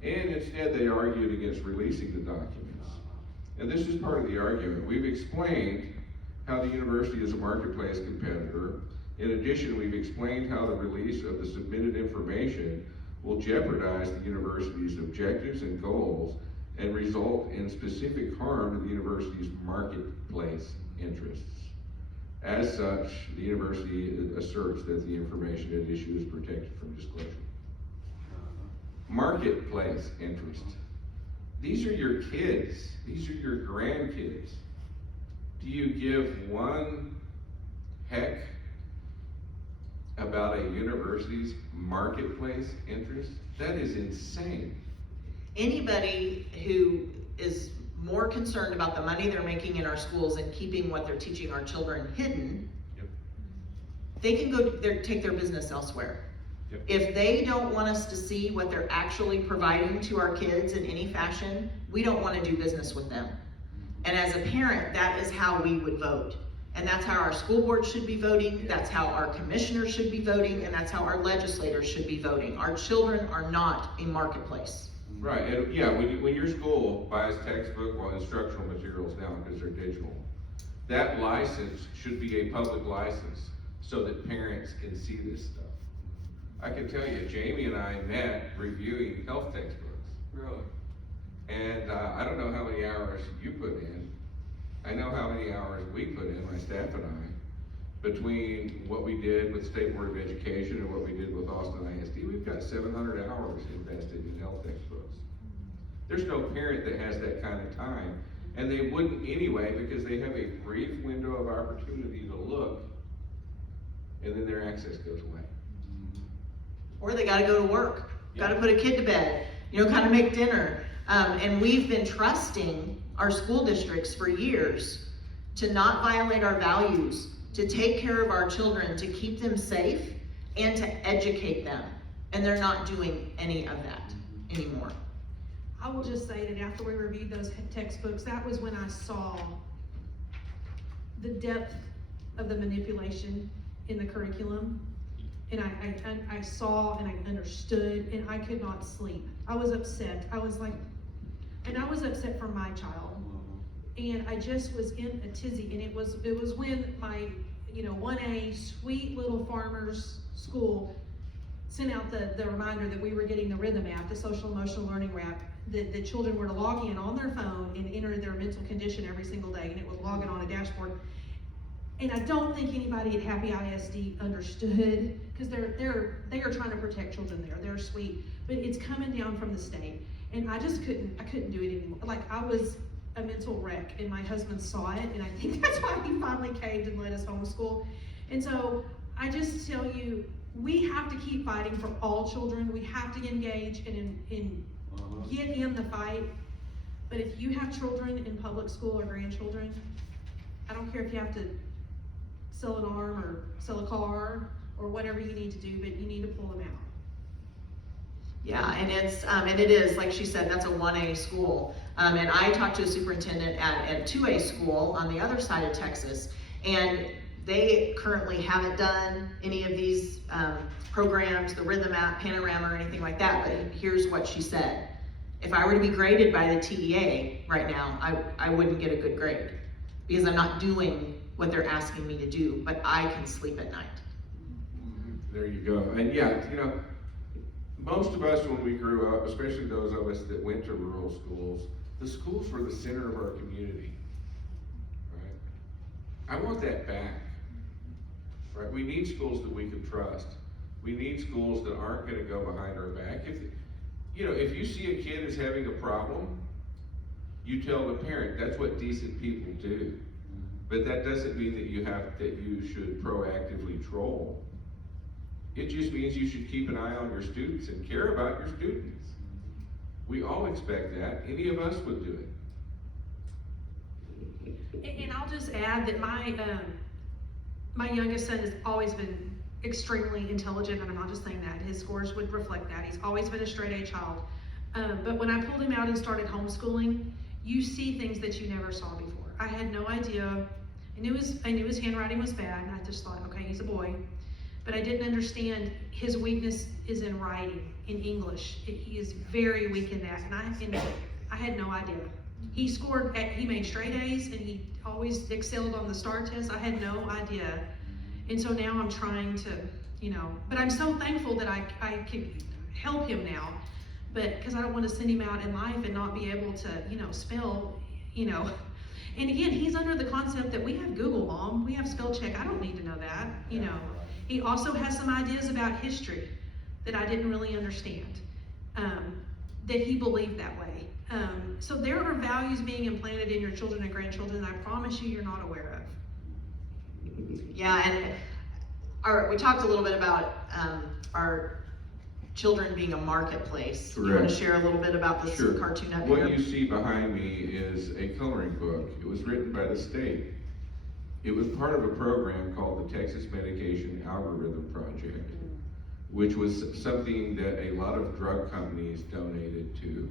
And instead they argued against releasing the documents. And this is part of the argument. We've explained how the university is a marketplace competitor. In addition, we've explained how the release of the submitted information will jeopardize the university's objectives and goals and result in specific harm to the university's marketplace interests. As such, the university asserts that the information at issue is protected from disclosure. Marketplace interest. These are your kids. These are your grandkids. Do you give one heck about a university's marketplace interest? That is insane. Anybody who is more concerned about the money they're making in our schools and keeping what they're teaching our children hidden, they can go take their business elsewhere. Yep. If they don't want us to see what they're actually providing to our kids in any fashion, we don't want to do business with them. And as a parent, that is how we would vote. And that's how our school board should be voting, that's how our commissioners should be voting, and that's how our legislators should be voting. Our children are not a marketplace. Right, and yeah, when your school buys textbook or instructional materials now because they're digital, that license should be a public license so that parents can see this stuff. I can tell you, Jamie and I met reviewing health textbooks. Really? And I don't know how many hours you put in. I know how many hours we put in, my staff and I, between what we did with State Board of Education and what we did with Austin ISD. We've got 700 hours invested in health textbooks. There's no parent that has that kind of time, and they wouldn't anyway because they have a brief window of opportunity to look, and then their access goes away. Or they gotta go to work, gotta put a kid to bed, gotta make dinner. And we've been trusting our school districts for years to not violate our values, to take care of our children, to keep them safe, and to educate them. And they're not doing any of that anymore. I will just say that after we reviewed those textbooks, that was when I saw the depth of the manipulation in the curriculum. And I saw and I understood, and I could not sleep. I was upset. I was upset for my child. And I just was in a tizzy, and it was when my 1A sweet little farmers school sent out the reminder that we were getting the rhythm app, the social emotional learning app, that the children were to log in on their phone and enter their mental condition every single day, and it was logging on a dashboard. And I don't think anybody at Happy ISD understood, because they are trying to protect children there. They're sweet, but it's coming down from the state, and I couldn't do it anymore. Like, I was a mental wreck, and my husband saw it, and I think that's why he finally caved and let us homeschool. And so I just tell you, we have to keep fighting for all children. We have to engage and get in the fight. But if you have children in public school or grandchildren, I don't care if you have to sell an arm or sell a car or whatever you need to do, but you need to pull them out. Yeah, and it is, like she said, that's a 1A school. And I talked to a superintendent at 2A school on the other side of Texas, and they currently haven't done any of these programs, the Rhythm app, Panorama, or anything like that, but here's what she said. If I were to be graded by the TEA right now, I wouldn't get a good grade, because I'm not doing what they're asking me to do, but I can sleep at night. There you go. And yeah, most of us when we grew up, especially those of us that went to rural schools, the schools were the center of our community, right? I want that back, right? We need schools that we can trust. We need schools that aren't gonna go behind our back. If you see a kid is having a problem, you tell the parent. That's what decent people do. But that doesn't mean that you should proactively troll. It just means you should keep an eye on your students and care about your students. We all expect that. Any of us would do it. And I'll just add that my youngest son has always been extremely intelligent, and I'm not just saying that. His scores would reflect that. He's always been a straight A child. But when I pulled him out and started homeschooling, you see things that you never saw before. I had no idea. I knew his handwriting was bad, and I just thought, okay, he's a boy. But I didn't understand his weakness is in writing, in English. He is very weak in that, and I had no idea. He made straight A's, and he always excelled on the STAR test. I had no idea. And so now I'm trying to, but I'm so thankful that I help him now, but, cause I don't wanna send him out in life and not be able to, spell, And again, he's under the concept that we have Google, Mom, we have spell check, I don't need to know that, He also has some ideas about history that I didn't really understand, that he believed that way. So there are values being implanted in your children and grandchildren that I promise you're not aware of. Yeah, and we talked a little bit about our children being a marketplace. You want Correct. to share a little bit about this Sure. cartoon up What here? you see behind me is a coloring book. It was written by the state. It was part of a program called the Texas Medication Algorithm Project, which was something that a lot of drug companies donated to,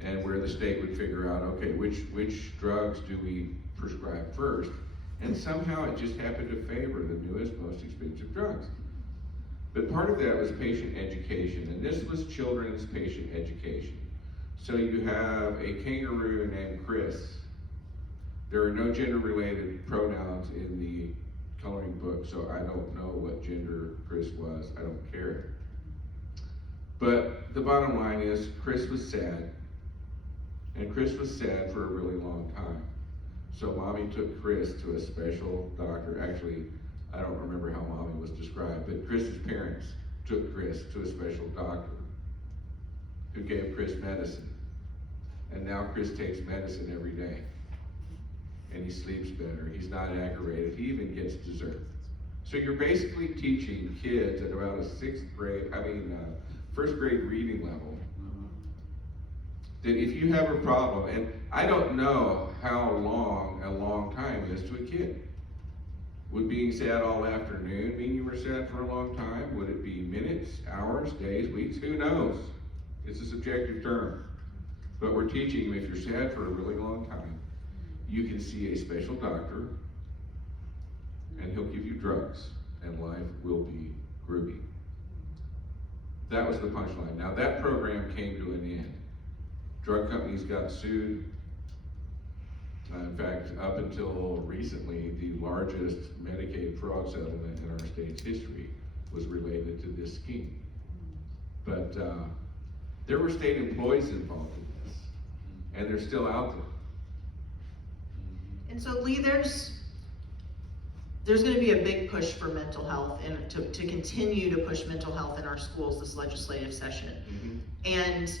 and where the state would figure out, okay, which drugs do we prescribe first? And somehow it just happened to favor the newest, most expensive drugs. But part of that was patient education, and this was children's patient education. So you have a kangaroo named Chris. There are no gender-related pronouns in the coloring book, so I don't know what gender Chris was. I don't care. But the bottom line is, Chris was sad, and Chris was sad for a really long time. So Mommy took Chris to a special doctor. Actually, I don't remember how Mommy was described, but Chris's parents took Chris to a special doctor who gave Chris medicine. And now Chris takes medicine every day. And he sleeps better, he's not aggravated, he even gets dessert. So you're basically teaching kids at about a first grade reading level, that if you have a problem, and I don't know how long a long time is to a kid. Would being sad all afternoon mean you were sad for a long time? Would it be minutes, hours, days, weeks? Who knows? It's a subjective term. But we're teaching them, if you're sad for a really long time, you can see a special doctor, and he'll give you drugs, and life will be groovy. That was the punchline. Now that program came to an end. Drug companies got sued. In fact, up until recently, the largest Medicaid fraud settlement in our state's history was related to this scheme. But there were state employees involved in this, and they're still out there. And so Lee, there's going to be a big push for mental health and to continue to push mental health in our schools this legislative session. Mm-hmm. And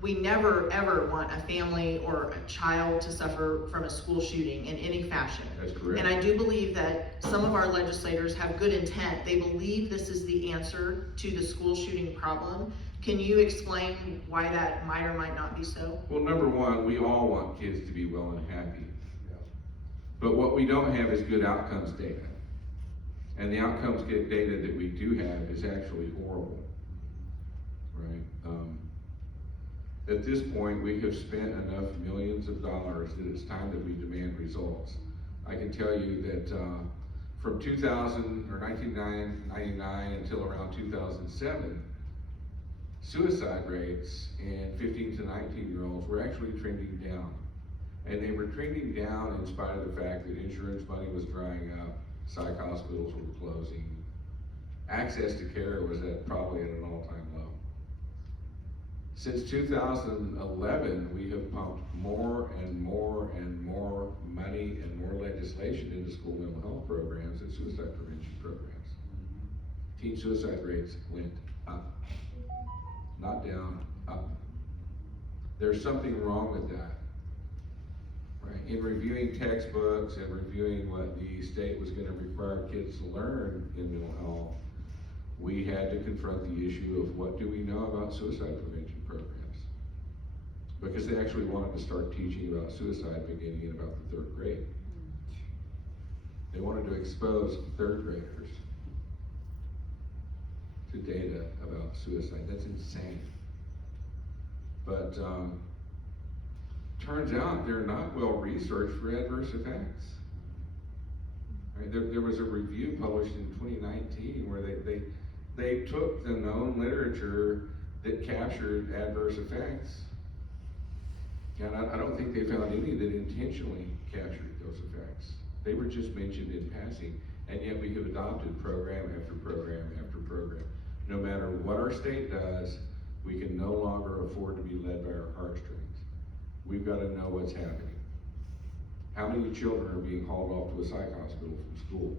we never ever want a family or a child to suffer from a school shooting in any fashion. That's correct. And I do believe that some of our legislators have good intent. They believe this is the answer to the school shooting problem. Can you explain why that might or might not be so? Well, number one, we all want kids to be well and happy. But what we don't have is good outcomes data. And the outcomes data that we do have is actually horrible, right? At this point, we have spent enough millions of dollars that it's time that we demand results. I can tell you that from 1999 until around 2007, suicide rates in 15 to 19-year-olds were actually trending down. And they were trending down in spite of the fact that insurance money was drying up, psych hospitals were closing, access to care was probably at an all-time low. Since 2011, we have pumped more and more and more money and more legislation into school mental health programs and suicide prevention programs. Teen suicide rates went up, not down, up. There's something wrong with that. Right. In reviewing textbooks and reviewing what the state was going to require kids to learn in mental health, we had to confront the issue of what do we know about suicide prevention programs? Because they actually wanted to start teaching about suicide beginning in about the 3rd grade. They wanted to expose 3rd graders to data about suicide. That's insane. But turns out they're not well researched for adverse effects. Right? There was a review published in 2019 where they took the known literature that captured adverse effects, and I don't think they found any that intentionally captured those effects. They were just mentioned in passing, and yet we have adopted program after program after program. No matter what our state does, we can no longer afford to be led by our heartstrings. We've got to know what's happening. How many children are being hauled off to a psych hospital from school?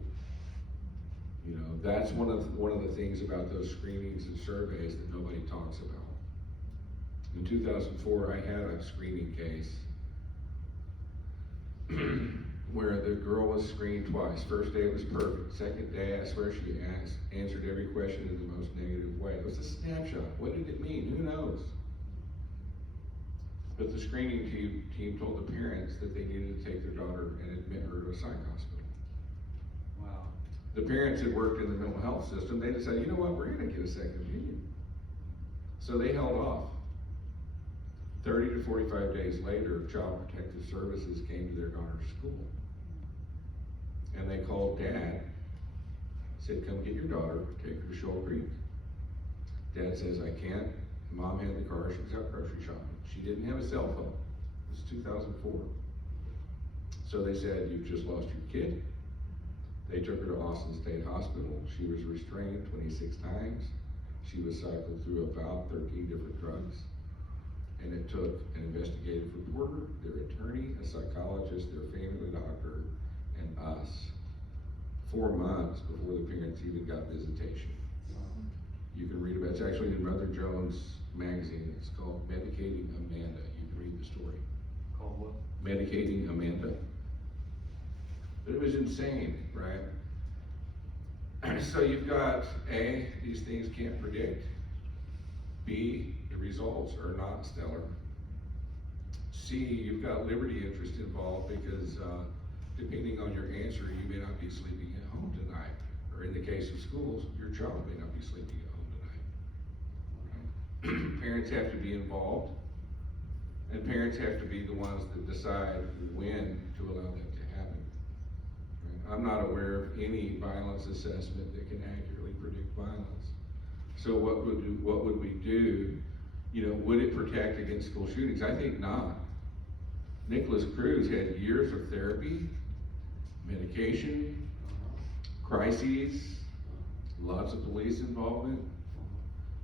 You know, that's one of the things about those screenings and surveys that nobody talks about. In 2004, I had a screening case where the girl was screened twice. First day it was perfect. Second day, I swear she answered every question in the most negative way. It was a snapshot. What did it mean? Who knows? But the screening team told the parents that they needed to take their daughter and admit her to a psych hospital. Wow. The parents had worked in the mental health system. They decided, you know what, we're gonna get a second opinion. So they held off. 30 to 45 days later, Child Protective Services came to their daughter's school. And they called Dad, said, come get your daughter, take her to Shoal Creek. Dad says, I can't. Mom had the car, she was out grocery shopping. She didn't have a cell phone. It was 2004. So they said, you've just lost your kid. They took her to Austin State Hospital. She was restrained 26 times. She was cycled through about 13 different drugs. And it took an investigative reporter, their attorney, a psychologist, their family doctor, and us 4 months before the parents even got visitation. You can read about it. It's actually in Mother Jones magazine. It's called Medicating Amanda. You can read the story. Called what? Medicating Amanda. But it was insane, right? So you've got A, these things can't predict. B, the results are not stellar. C, you've got liberty interest involved because depending on your answer, you may not be sleeping at home tonight. Or in the case of schools, your child may not be sleeping at home tonight. Parents have to be involved, and parents have to be the ones that decide when to allow that to happen. Right? I'm not aware of any violence assessment that can accurately predict violence. So what would we do? You know, would it protect against school shootings? I think not. Nicholas Cruz had years of therapy, medication, crises, lots of police involvement,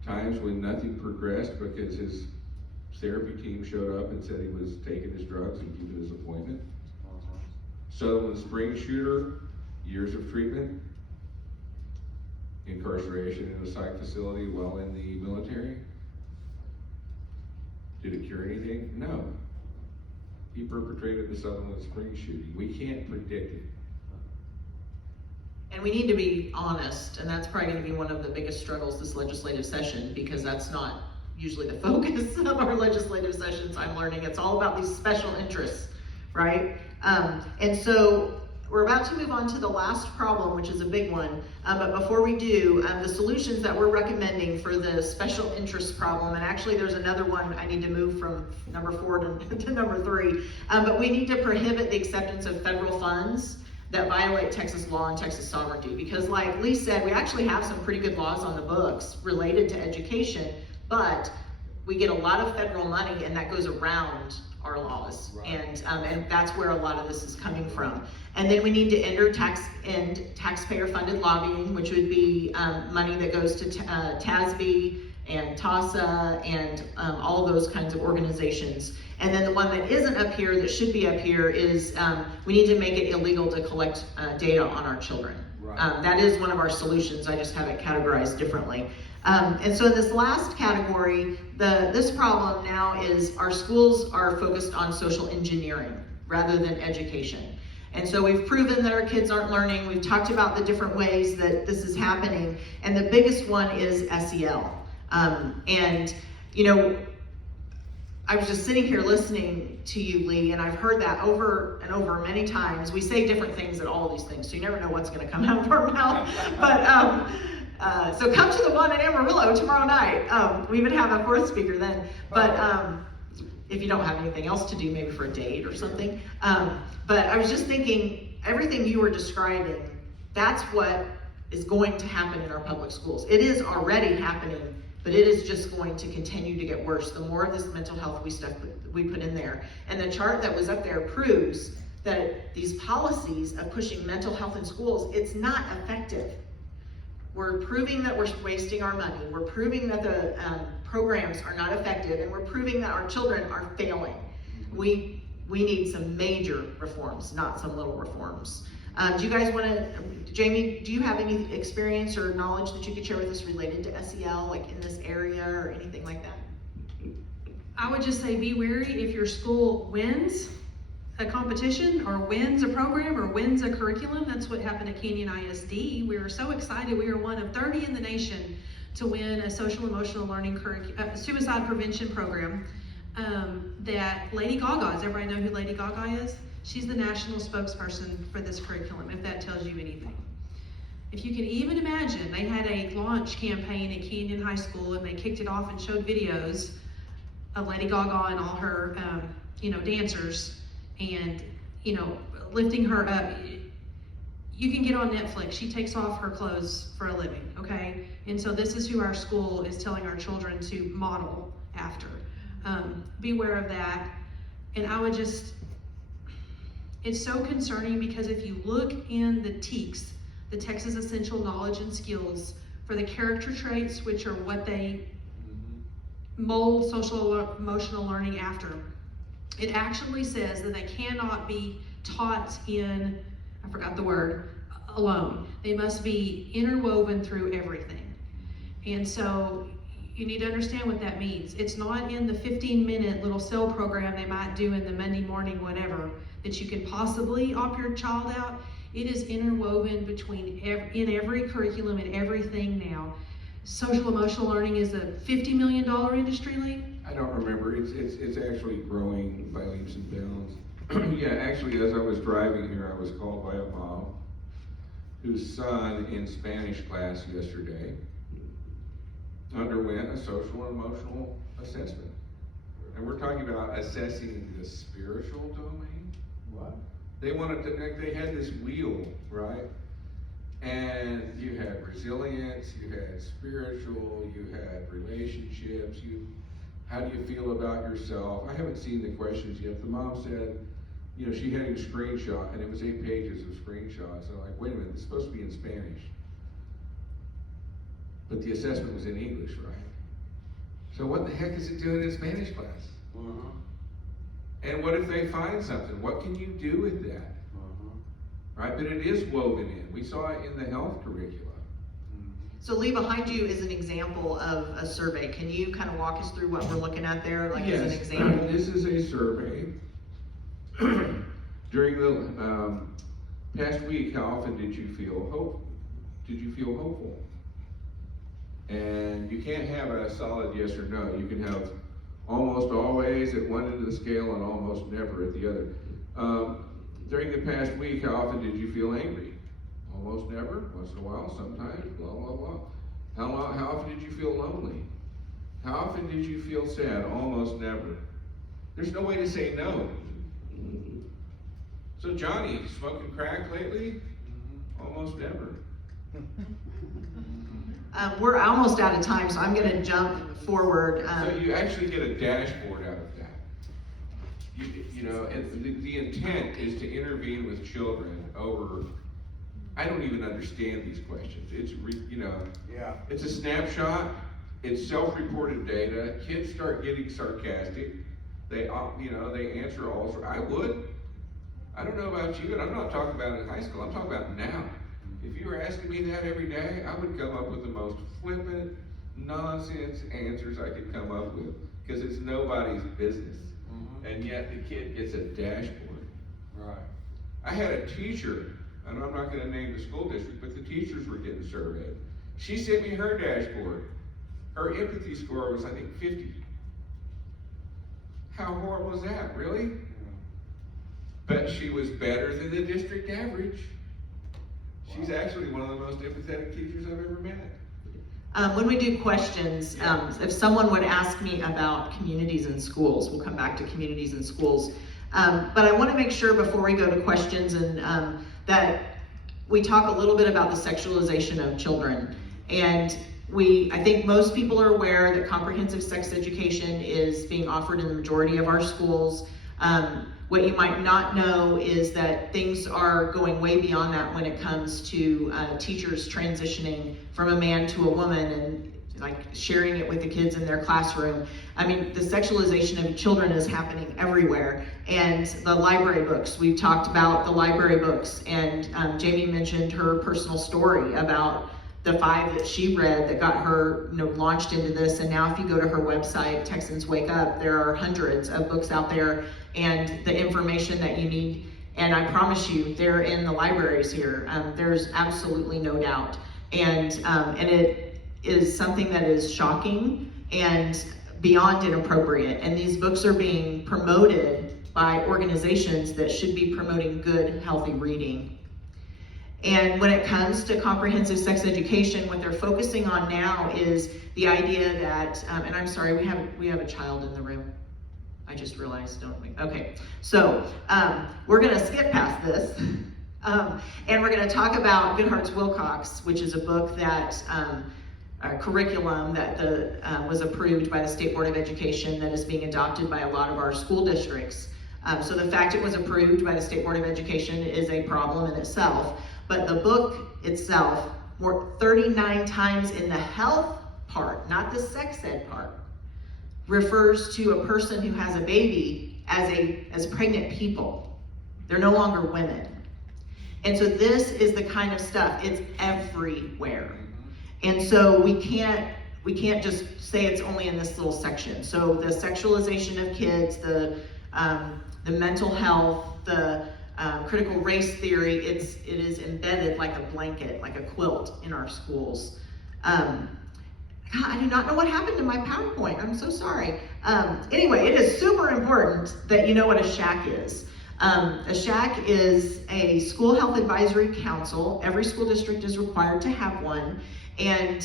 times when nothing progressed because his therapy team showed up and said he was taking his drugs and keeping his appointment. Sutherland Springs shooter, years of treatment, incarceration in a psych facility while in the military. Did it cure anything? No. He perpetrated the Sutherland Springs shooting. We can't predict it. And we need to be honest, and that's probably gonna be one of the biggest struggles this legislative session, because that's not usually the focus of our legislative sessions, I'm learning. It's all about these special interests, right? And so we're about to move on to the last problem, which is a big one. But before we do, the solutions that we're recommending for the special interest problem, and actually there's another one I need to move from number 4 to number 3, but we need to prohibit the acceptance of federal funds that violate Texas law and Texas sovereignty. Because like Lee said, we actually have some pretty good laws on the books related to education, but we get a lot of federal money and that goes around our laws. Right. And that's where a lot of this is coming from. And then we need to end taxpayer-funded lobbying, which would be money that goes to TASB and TASA and all those kinds of organizations. And then the one that isn't up here, that should be up here, is we need to make it illegal to collect data on our children. Right. That is one of our solutions, I just have it categorized differently. And so in this last category, this problem now is our schools are focused on social engineering rather than education. And so we've proven that our kids aren't learning. We've talked about the different ways that this is happening. And the biggest one is SEL. And, you know, I was just sitting here listening to you, Lee, and I've heard that over and over many times. We say different things at all of these things, so you never know what's going to come out of our mouth. But so come to the one in Amarillo tomorrow night. We even have a 4th speaker then. But if you don't have anything else to do, maybe for a date or something. But I was just thinking, everything you were describing, that's what is going to happen in our public schools. It is already happening, but it is just going to continue to get worse. The more of this mental health we put in there. And the chart that was up there proves that these policies of pushing mental health in schools, it's not effective. We're proving that we're wasting our money. We're proving that the programs are not effective, and we're proving that our children are failing. We need some major reforms, not some little reforms. Do you guys want to, Jamie, do you have any experience or knowledge that you could share with us related to SEL, like in this area or anything like that? I would just say be wary if your school wins a competition or wins a program or wins a curriculum. That's what happened at Canyon ISD. We were so excited. We were one of 30 in the nation to win a social emotional learning suicide prevention program that Lady Gaga, does everybody know who Lady Gaga is? She's the national spokesperson for this curriculum, if that tells you anything. If you can even imagine, they had a launch campaign at Canyon High School, and they kicked it off and showed videos of Lady Gaga and all her, dancers, and, lifting her up. You can get on Netflix. She takes off her clothes for a living, okay? And so this is who our school is telling our children to model after. Beware of that. And I would just, it's so concerning because if you look in the TEKS, the Texas Essential Knowledge and Skills, for the character traits, which are what they mold social emotional learning after, it actually says that they cannot be taught in, I forgot the word, alone. They must be interwoven through everything. And so you need to understand what that means. It's not in the 15-minute little cell program they might do in the Monday morning, whatever, that you could possibly opt your child out. It is interwoven between in every curriculum and everything now. Social emotional learning is a $50 million industry, Lee? I don't remember. It's actually growing by leaps and bounds. Yeah, actually, as I was driving here, I was called by a mom whose son in Spanish class yesterday underwent a social and emotional assessment. And we're talking about assessing the spiritual domain. What? They wanted to, they had this wheel, right? And you had resilience, you had spiritual, you had relationships, how do you feel about yourself? I haven't seen the questions yet. The mom said, she had him screenshot, and it was 8 pages of screenshots. And I'm like, wait a minute, it's supposed to be in Spanish. But the assessment was in English, right? So what the heck is it doing in Spanish class? Uh-huh. And what if they find something? What can you do with that? Right, but it is woven in. We saw it in the health curricula. So Lee, behind you is an example of a survey. Can you kind of walk us through what we're looking at there, like as an example? This is a survey. During the past week, how often did you feel hopeful? And you can't have a solid yes or no. You can have almost always at one end of the scale and almost never at the other. During the past week, how often did you feel angry? Almost never, once in a while, sometimes, blah, blah, blah. How often did you feel lonely? How often did you feel sad? Almost never. There's no way to say no. So Johnny, smoking crack lately? Almost never. We're almost out of time, so I'm going to jump forward. So you actually get a dashboard out of that. And the intent is to intervene with children over, I don't even understand these questions. It's a snapshot, it's self-reported data, kids start getting sarcastic, they answer all, I would. I don't know about you, and I'm not talking about in high school, I'm talking about now. If you were asking me that every day, I would come up with the most flippant, nonsense answers I could come up with, because it's nobody's business. And yet the kid gets a dashboard. Right. I had a teacher, and I'm not going to name the school district, but the teachers were getting surveyed. She sent me her dashboard. Her empathy score was, I think, 50. How horrible is that, really? Yeah. But she was better than the district average. She's actually one of the most empathetic teachers I've ever met. When we do questions, if someone would ask me about communities and schools, we'll come back to communities and schools. But I want to make sure before we go to questions and that we talk a little bit about the sexualization of children. And I think most people are aware that comprehensive sex education is being offered in the majority of our schools. What you might not know is that things are going way beyond that when it comes to teachers transitioning from a man to a woman and like sharing it with the kids in their classroom. I mean, the sexualization of children is happening everywhere. And the library books, we've talked about the library books, and Jamie mentioned her personal story about the 5 that she read that got her, launched into this. And now if you go to her website, Texans Wake Up, there are hundreds of books out there and the information that you need. And I promise you, they're in the libraries here. There's absolutely no doubt. And it is something that is shocking and beyond inappropriate. And these books are being promoted by organizations that should be promoting good, healthy reading. And when it comes to comprehensive sex education, what they're focusing on now is the idea that, and I'm sorry, we have a child in the room. I just realized, don't we? Okay, so we're gonna skip past this. And we're gonna talk about Goodhart's Wilcox, which is a book that, a curriculum that was approved by the State Board of Education that is being adopted by a lot of our school districts. So the fact it was approved by the State Board of Education is a problem in itself, but the book itself, 39 times in the health part, not the sex ed part, refers to a person who has a baby as pregnant people. They're no longer women. And so this is the kind of stuff, it's everywhere. And so we can't just say it's only in this little section. So the sexualization of kids, the mental health, the critical race theory, it is embedded like a blanket, like a quilt in our schools. I do not know what happened to my PowerPoint. I'm so sorry. Anyway, it is super important that you know what a SHAC is. A SHAC is a school health advisory council. Every school district is required to have one. And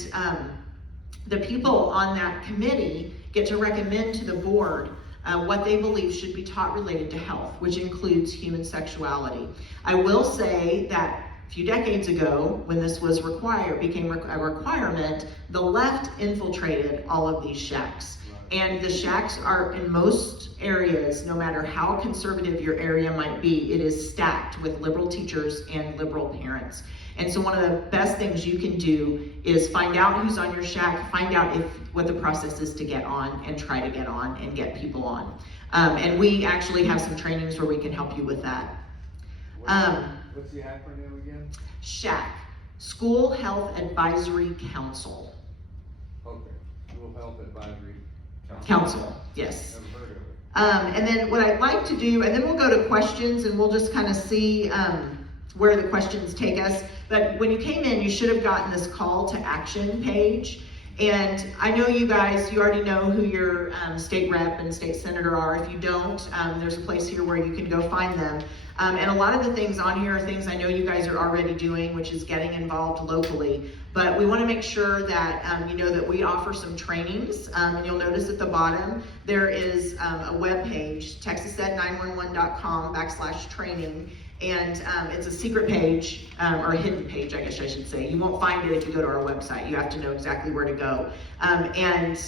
the people on that committee get to recommend to the board what they believe should be taught related to health, which includes human sexuality. I will say that a few decades ago, when this was became a requirement, the left infiltrated all of these SHACs. And the SHACs are, in most areas, no matter how conservative your area might be, it is stacked with liberal teachers and liberal parents. And so one of the best things you can do is find out who's on your SHAC, find out what the process is to get on, and try to get on and get people on. And we actually have some trainings where we can help you with that. What's the acronym again? SHAC, School Health Advisory Council. Okay, School Health Advisory Council, yes. Never heard of it. And then what I'd like to do, and then we'll go to questions and we'll just kind of see where the questions take us. But when you came in, you should have gotten this call to action page. And I know you guys, you already know who your state rep and state senator are. If you don't, there's a place here where you can go find them. And a lot of the things on here are things I know you guys are already doing, which is getting involved locally. But we want to make sure that you know that we offer some trainings. And you'll notice at the bottom, there is a web page, texased911.com/training. And it's a secret page, or a hidden page, I guess I should say. You won't find it if you go to our website. You have to know exactly where to go. And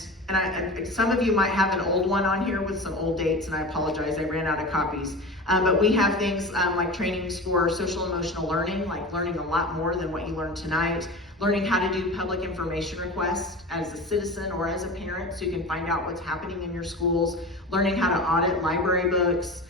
some of you might have an old one on here with some old dates, and I apologize, I ran out of copies. But we have things like trainings for social emotional learning, like learning a lot more than what you learned tonight, learning how to do public information requests as a citizen or as a parent so you can find out what's happening in your schools, learning how to audit library books.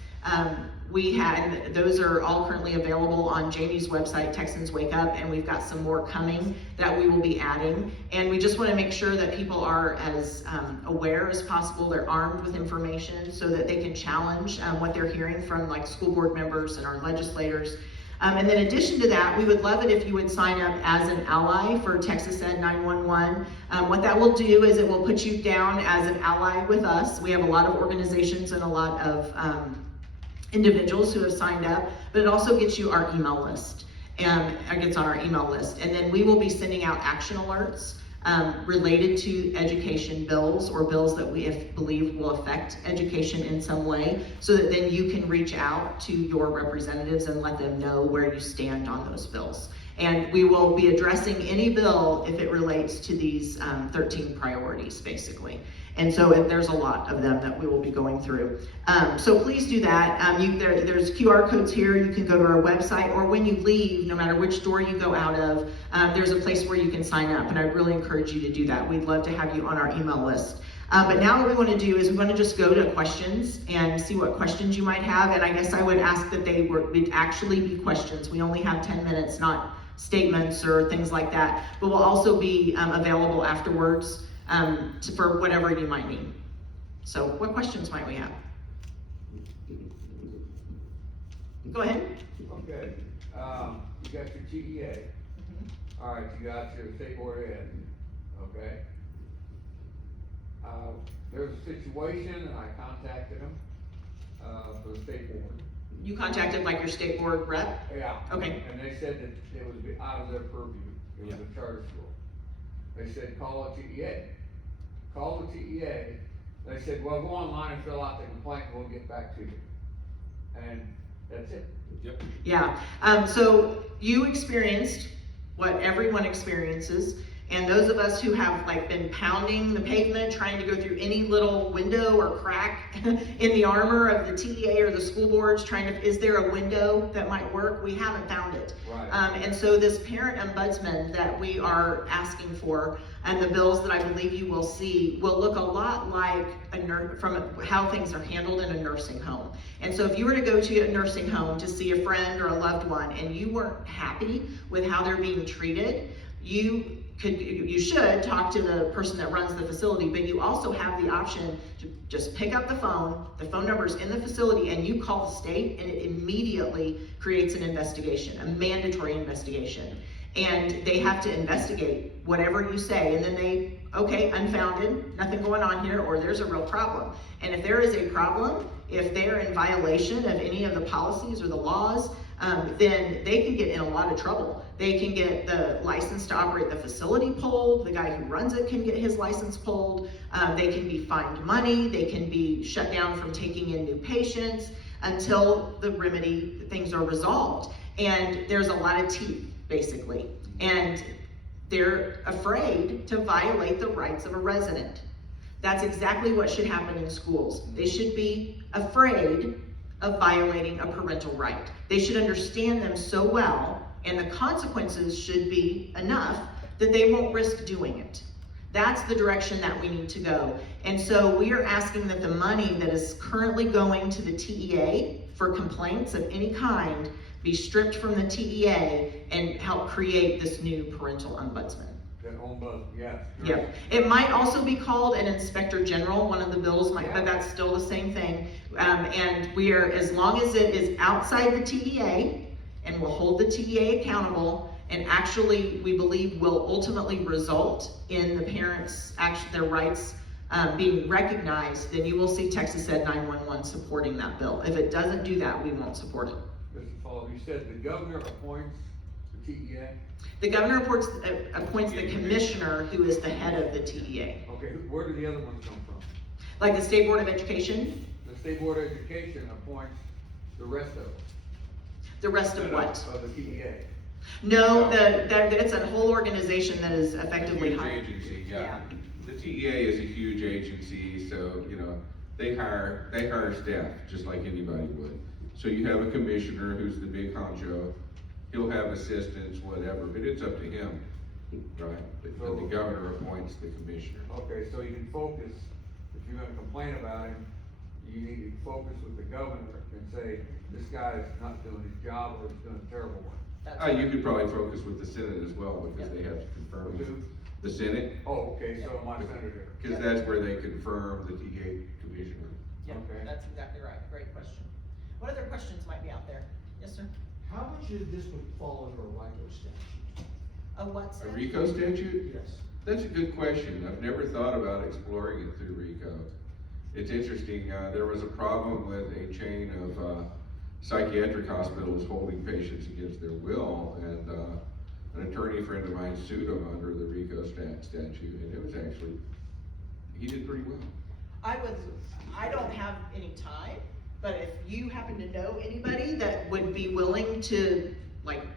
Those are all currently available on Jamie's website, Texans Wake Up, and we've got some more coming that we will be adding. And we just want to make sure that people are as aware as possible. They're armed with information so that they can challenge what they're hearing from like school board members and our legislators. And then in addition to that, we would love it if you would sign up as an ally for Texas Ed 911. What that will do is it will put you down as an ally with us. We have a lot of organizations and a lot of individuals who have signed up, but it also gets you our email list, and it gets on our email list. And then we will be sending out action alerts related to education bills or bills that we believe will affect education in some way, so that then you can reach out to your representatives and let them know where you stand on those bills. And we will be addressing any bill if it relates to these 13 priorities, basically. And so there's a lot of them that we will be going through. So please do that. There's QR codes here. You can go to our website, or when you leave, no matter which door you go out of, there's a place where you can sign up, and I really encourage you to do that. We'd love to have you on our email list. But now what we want to do is we want to just go to questions and see what questions you might have, and I guess I would ask that would actually be questions. We only have 10 minutes, not statements or things like that, but we'll also be available afterwards for whatever you might need. So what questions might we have? Go ahead. Okay, you got your TEA. All right, you got your state board of ed, okay? There's a situation, and I contacted them, for the state board. You contacted like your state board rep? Yeah. Okay. And they said that it would be out of their purview, it was a charter school. They said, call a TEA. Call the TEA, they said, well, go online and fill out the complaint, and we'll get back to you. And that's it. Yep. Yeah, so you experienced what everyone experiences, and those of us who have like been pounding the pavement, trying to go through any little window or crack in the armor of the TEA or the school boards, is there a window that might work? We haven't found it. Right. And so this parent ombudsman that we are asking for, and the bills that I believe you will see, will look a lot like from how things are handled in a nursing home. And so if you were to go to a nursing home to see a friend or a loved one, and you weren't happy with how they're being treated, you should talk to the person that runs the facility, but you also have the option to just pick up the phone number's in the facility, and you call the state, and it immediately creates an investigation, a mandatory investigation. And they have to investigate whatever you say, and then okay, unfounded, nothing going on here, or there's a real problem. And if there is a problem, if they're in violation of any of the policies or the laws, then they can get in a lot of trouble. They can get the license to operate the facility pulled, the guy who runs it can get his license pulled, they can be fined money, they can be shut down from taking in new patients until things are resolved. And there's a lot of teeth, basically. And they're afraid to violate the rights of a resident. That's exactly what should happen in schools. They should be afraid of violating a parental right. They should understand them so well, and the consequences should be enough that they won't risk doing it. That's the direction that we need to go. And so we are asking that the money that is currently going to the TEA for complaints of any kind be stripped from the TEA and help create this new parental ombudsman. That ombudsman, yes. Yep. It might also be called an inspector general, one of the bills might, but that's still the same thing. And we are, as long as it is outside the TEA, and will hold the TEA accountable, and actually, we believe will ultimately result in the parents' their rights being recognized, then you will see Texas Ed 911 supporting that bill. If it doesn't do that, we won't support it. Mr. Fall, you said the governor appoints the TEA? The governor appoints the commissioner, who is the head of the TEA. Okay, where do the other ones come from? Like the State Board of Education. The State Board of Education appoints the rest of them. The rest of what? Of the TEA. No, it's a whole organization that is effectively Huge hired. agency, yeah. The TEA is a huge agency, so, they hire staff, just like anybody would. So you have a commissioner who's the big honcho, he'll have assistants, whatever, but it's up to him, right? But the governor appoints the commissioner. Okay, so you can focus, if you're gonna complain about him, you need to focus with the governor and say, this guy's not doing his job, or he's doing a terrible one. You could probably focus with the Senate as well, because they have to confirm With who? the Senate, Oh, okay, so my senator. because that's where they confirm the TEA commissioner. Okay. That's exactly right, great question. What other questions might be out there? Yes, sir? How much of this would fall under a RICO statute? A what, A sir? RICO statute? Yes. That's a good question. I've never thought about exploring it through RICO. It's interesting, there was a problem with a chain of psychiatric hospitals holding patients against their will, and an attorney friend of mine sued them under the RICO statute, and it was actually, he did pretty well. I don't have any time, but if you happen to know anybody that would be willing to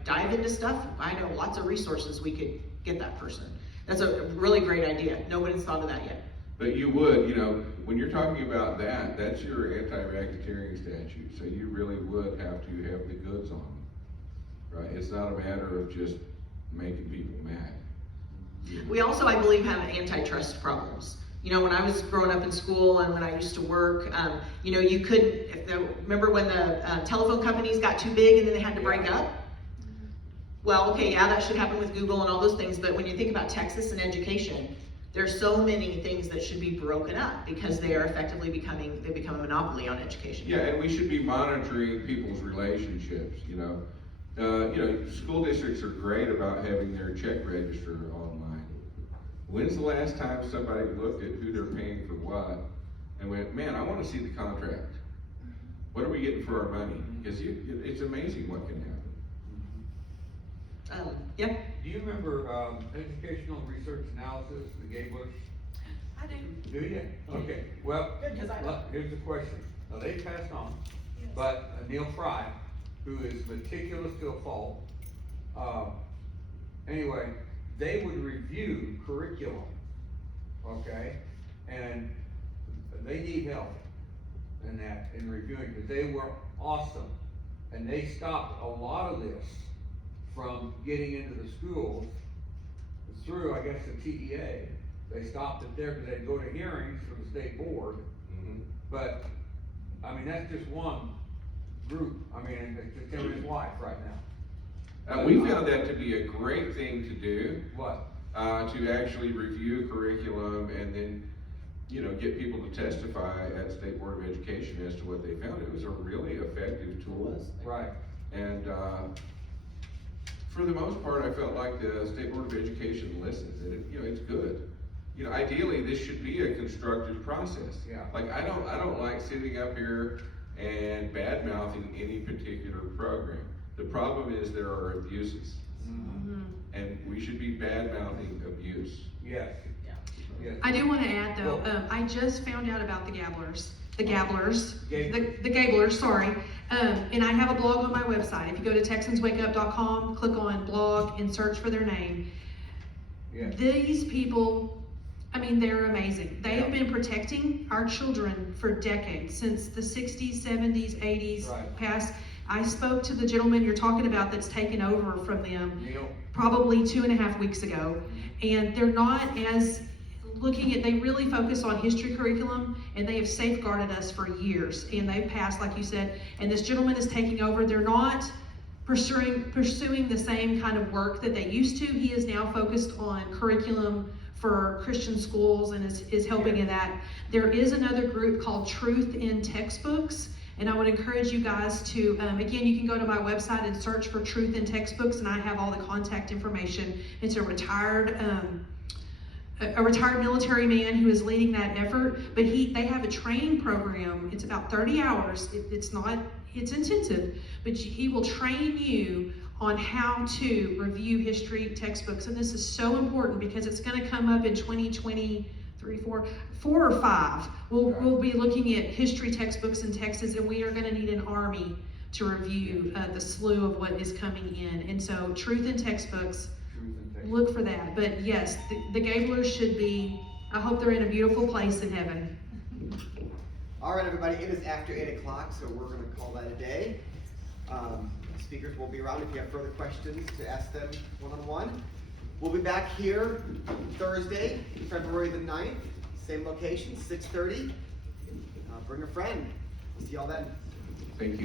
dive into stuff, I know lots of resources we could get that person. That's a really great idea. Nobody's thought of that yet. But you would, you know, when you're talking about that, that's your anti-racketeering statute, so you really would have to have the goods on them, right? It's not a matter of just making people mad. We also, I believe, have antitrust problems. You know, when I was growing up in school and when I used to work, you know, you could, remember when the telephone companies got too big and then they had to break up? Well, okay, yeah, that should happen with Google and all those things, but when you think about Texas and education, there's so many things that should be broken up because they are effectively they become a monopoly on education. Yeah, and we should be monitoring people's relationships, you know. School districts are great about having their check register online. When's the last time somebody looked at who they're paying for what and went, man, I want to see the contract. What are we getting for our money? Because it's amazing what can happen. Yeah. Do you remember, educational research analysis, the Gablers? I do. Do you? Okay, well, Good, 'cause I don't. here's the question. Now, they passed on, Yes. but Neil Fry, who is meticulous to a fault, anyway, they would review curriculum, okay? And they need help in reviewing, because they were awesome. And they stopped a lot of this from getting into the schools through, I guess, the TEA. They stopped it there because they'd go to hearings for the state board. Mhm. But, I mean, that's just one group. I mean, it's him and his wife right now. We found that to be a great thing to do, What? to actually review curriculum and then, you know, get people to testify at State Board of Education as to what they found. It was a really effective tool. Right. And, for the most part, I felt like the State Board of Education listens, and it's good. You know, ideally, this should be a constructive process. Yeah. Like, I don't like sitting up here and bad-mouthing any particular program. The problem is there are abuses, Mhm. and we should be bad-mouthing abuse. Yes. Yeah. Yes. I do want to add though, Well- I just found out about the Gabblers, Gab- the Gablers, sorry. And I have a blog on my website. If you go to TexansWakeUp.com, click on blog and search for their name. Yes. These people, I mean, they're amazing. They have Yeah. been protecting our children for decades, since the 60s, 70s, 80s Right. past. I spoke to the gentleman you're talking about that's taken over from them Neil? probably 2.5 weeks ago, and they're not as they really focus on history curriculum, and they have safeguarded us for years, and they've passed, like you said, and this gentleman is taking over. They're not pursuing the same kind of work that they used to. He is now focused on curriculum for Christian schools and is helping in that. There is another group called Truth in Textbooks, and I would encourage you guys to, again, you can go to my website and search for Truth in Textbooks, and I have all the contact information. It's a retired military man who is leading that effort, but they have a training program. It's about 30 hours. It's intensive, but he will train you on how to review history textbooks. And this is so important because it's going to come up in 2023, 4 or 5. We'll be looking at history textbooks in Texas, and we are going to need an army to review the slew of what is coming in. And so Truth in Textbooks, look for that. But yes, the Gablers should be, I hope they're in a beautiful place in heaven. All right, everybody, it is after 8 o'clock, so we're going to call that a day. Speakers will be around if you have further questions to ask them one-on-one. We'll be back here Thursday, February the 9th, same location, 6:30. Bring a friend. See y'all then. Thank you.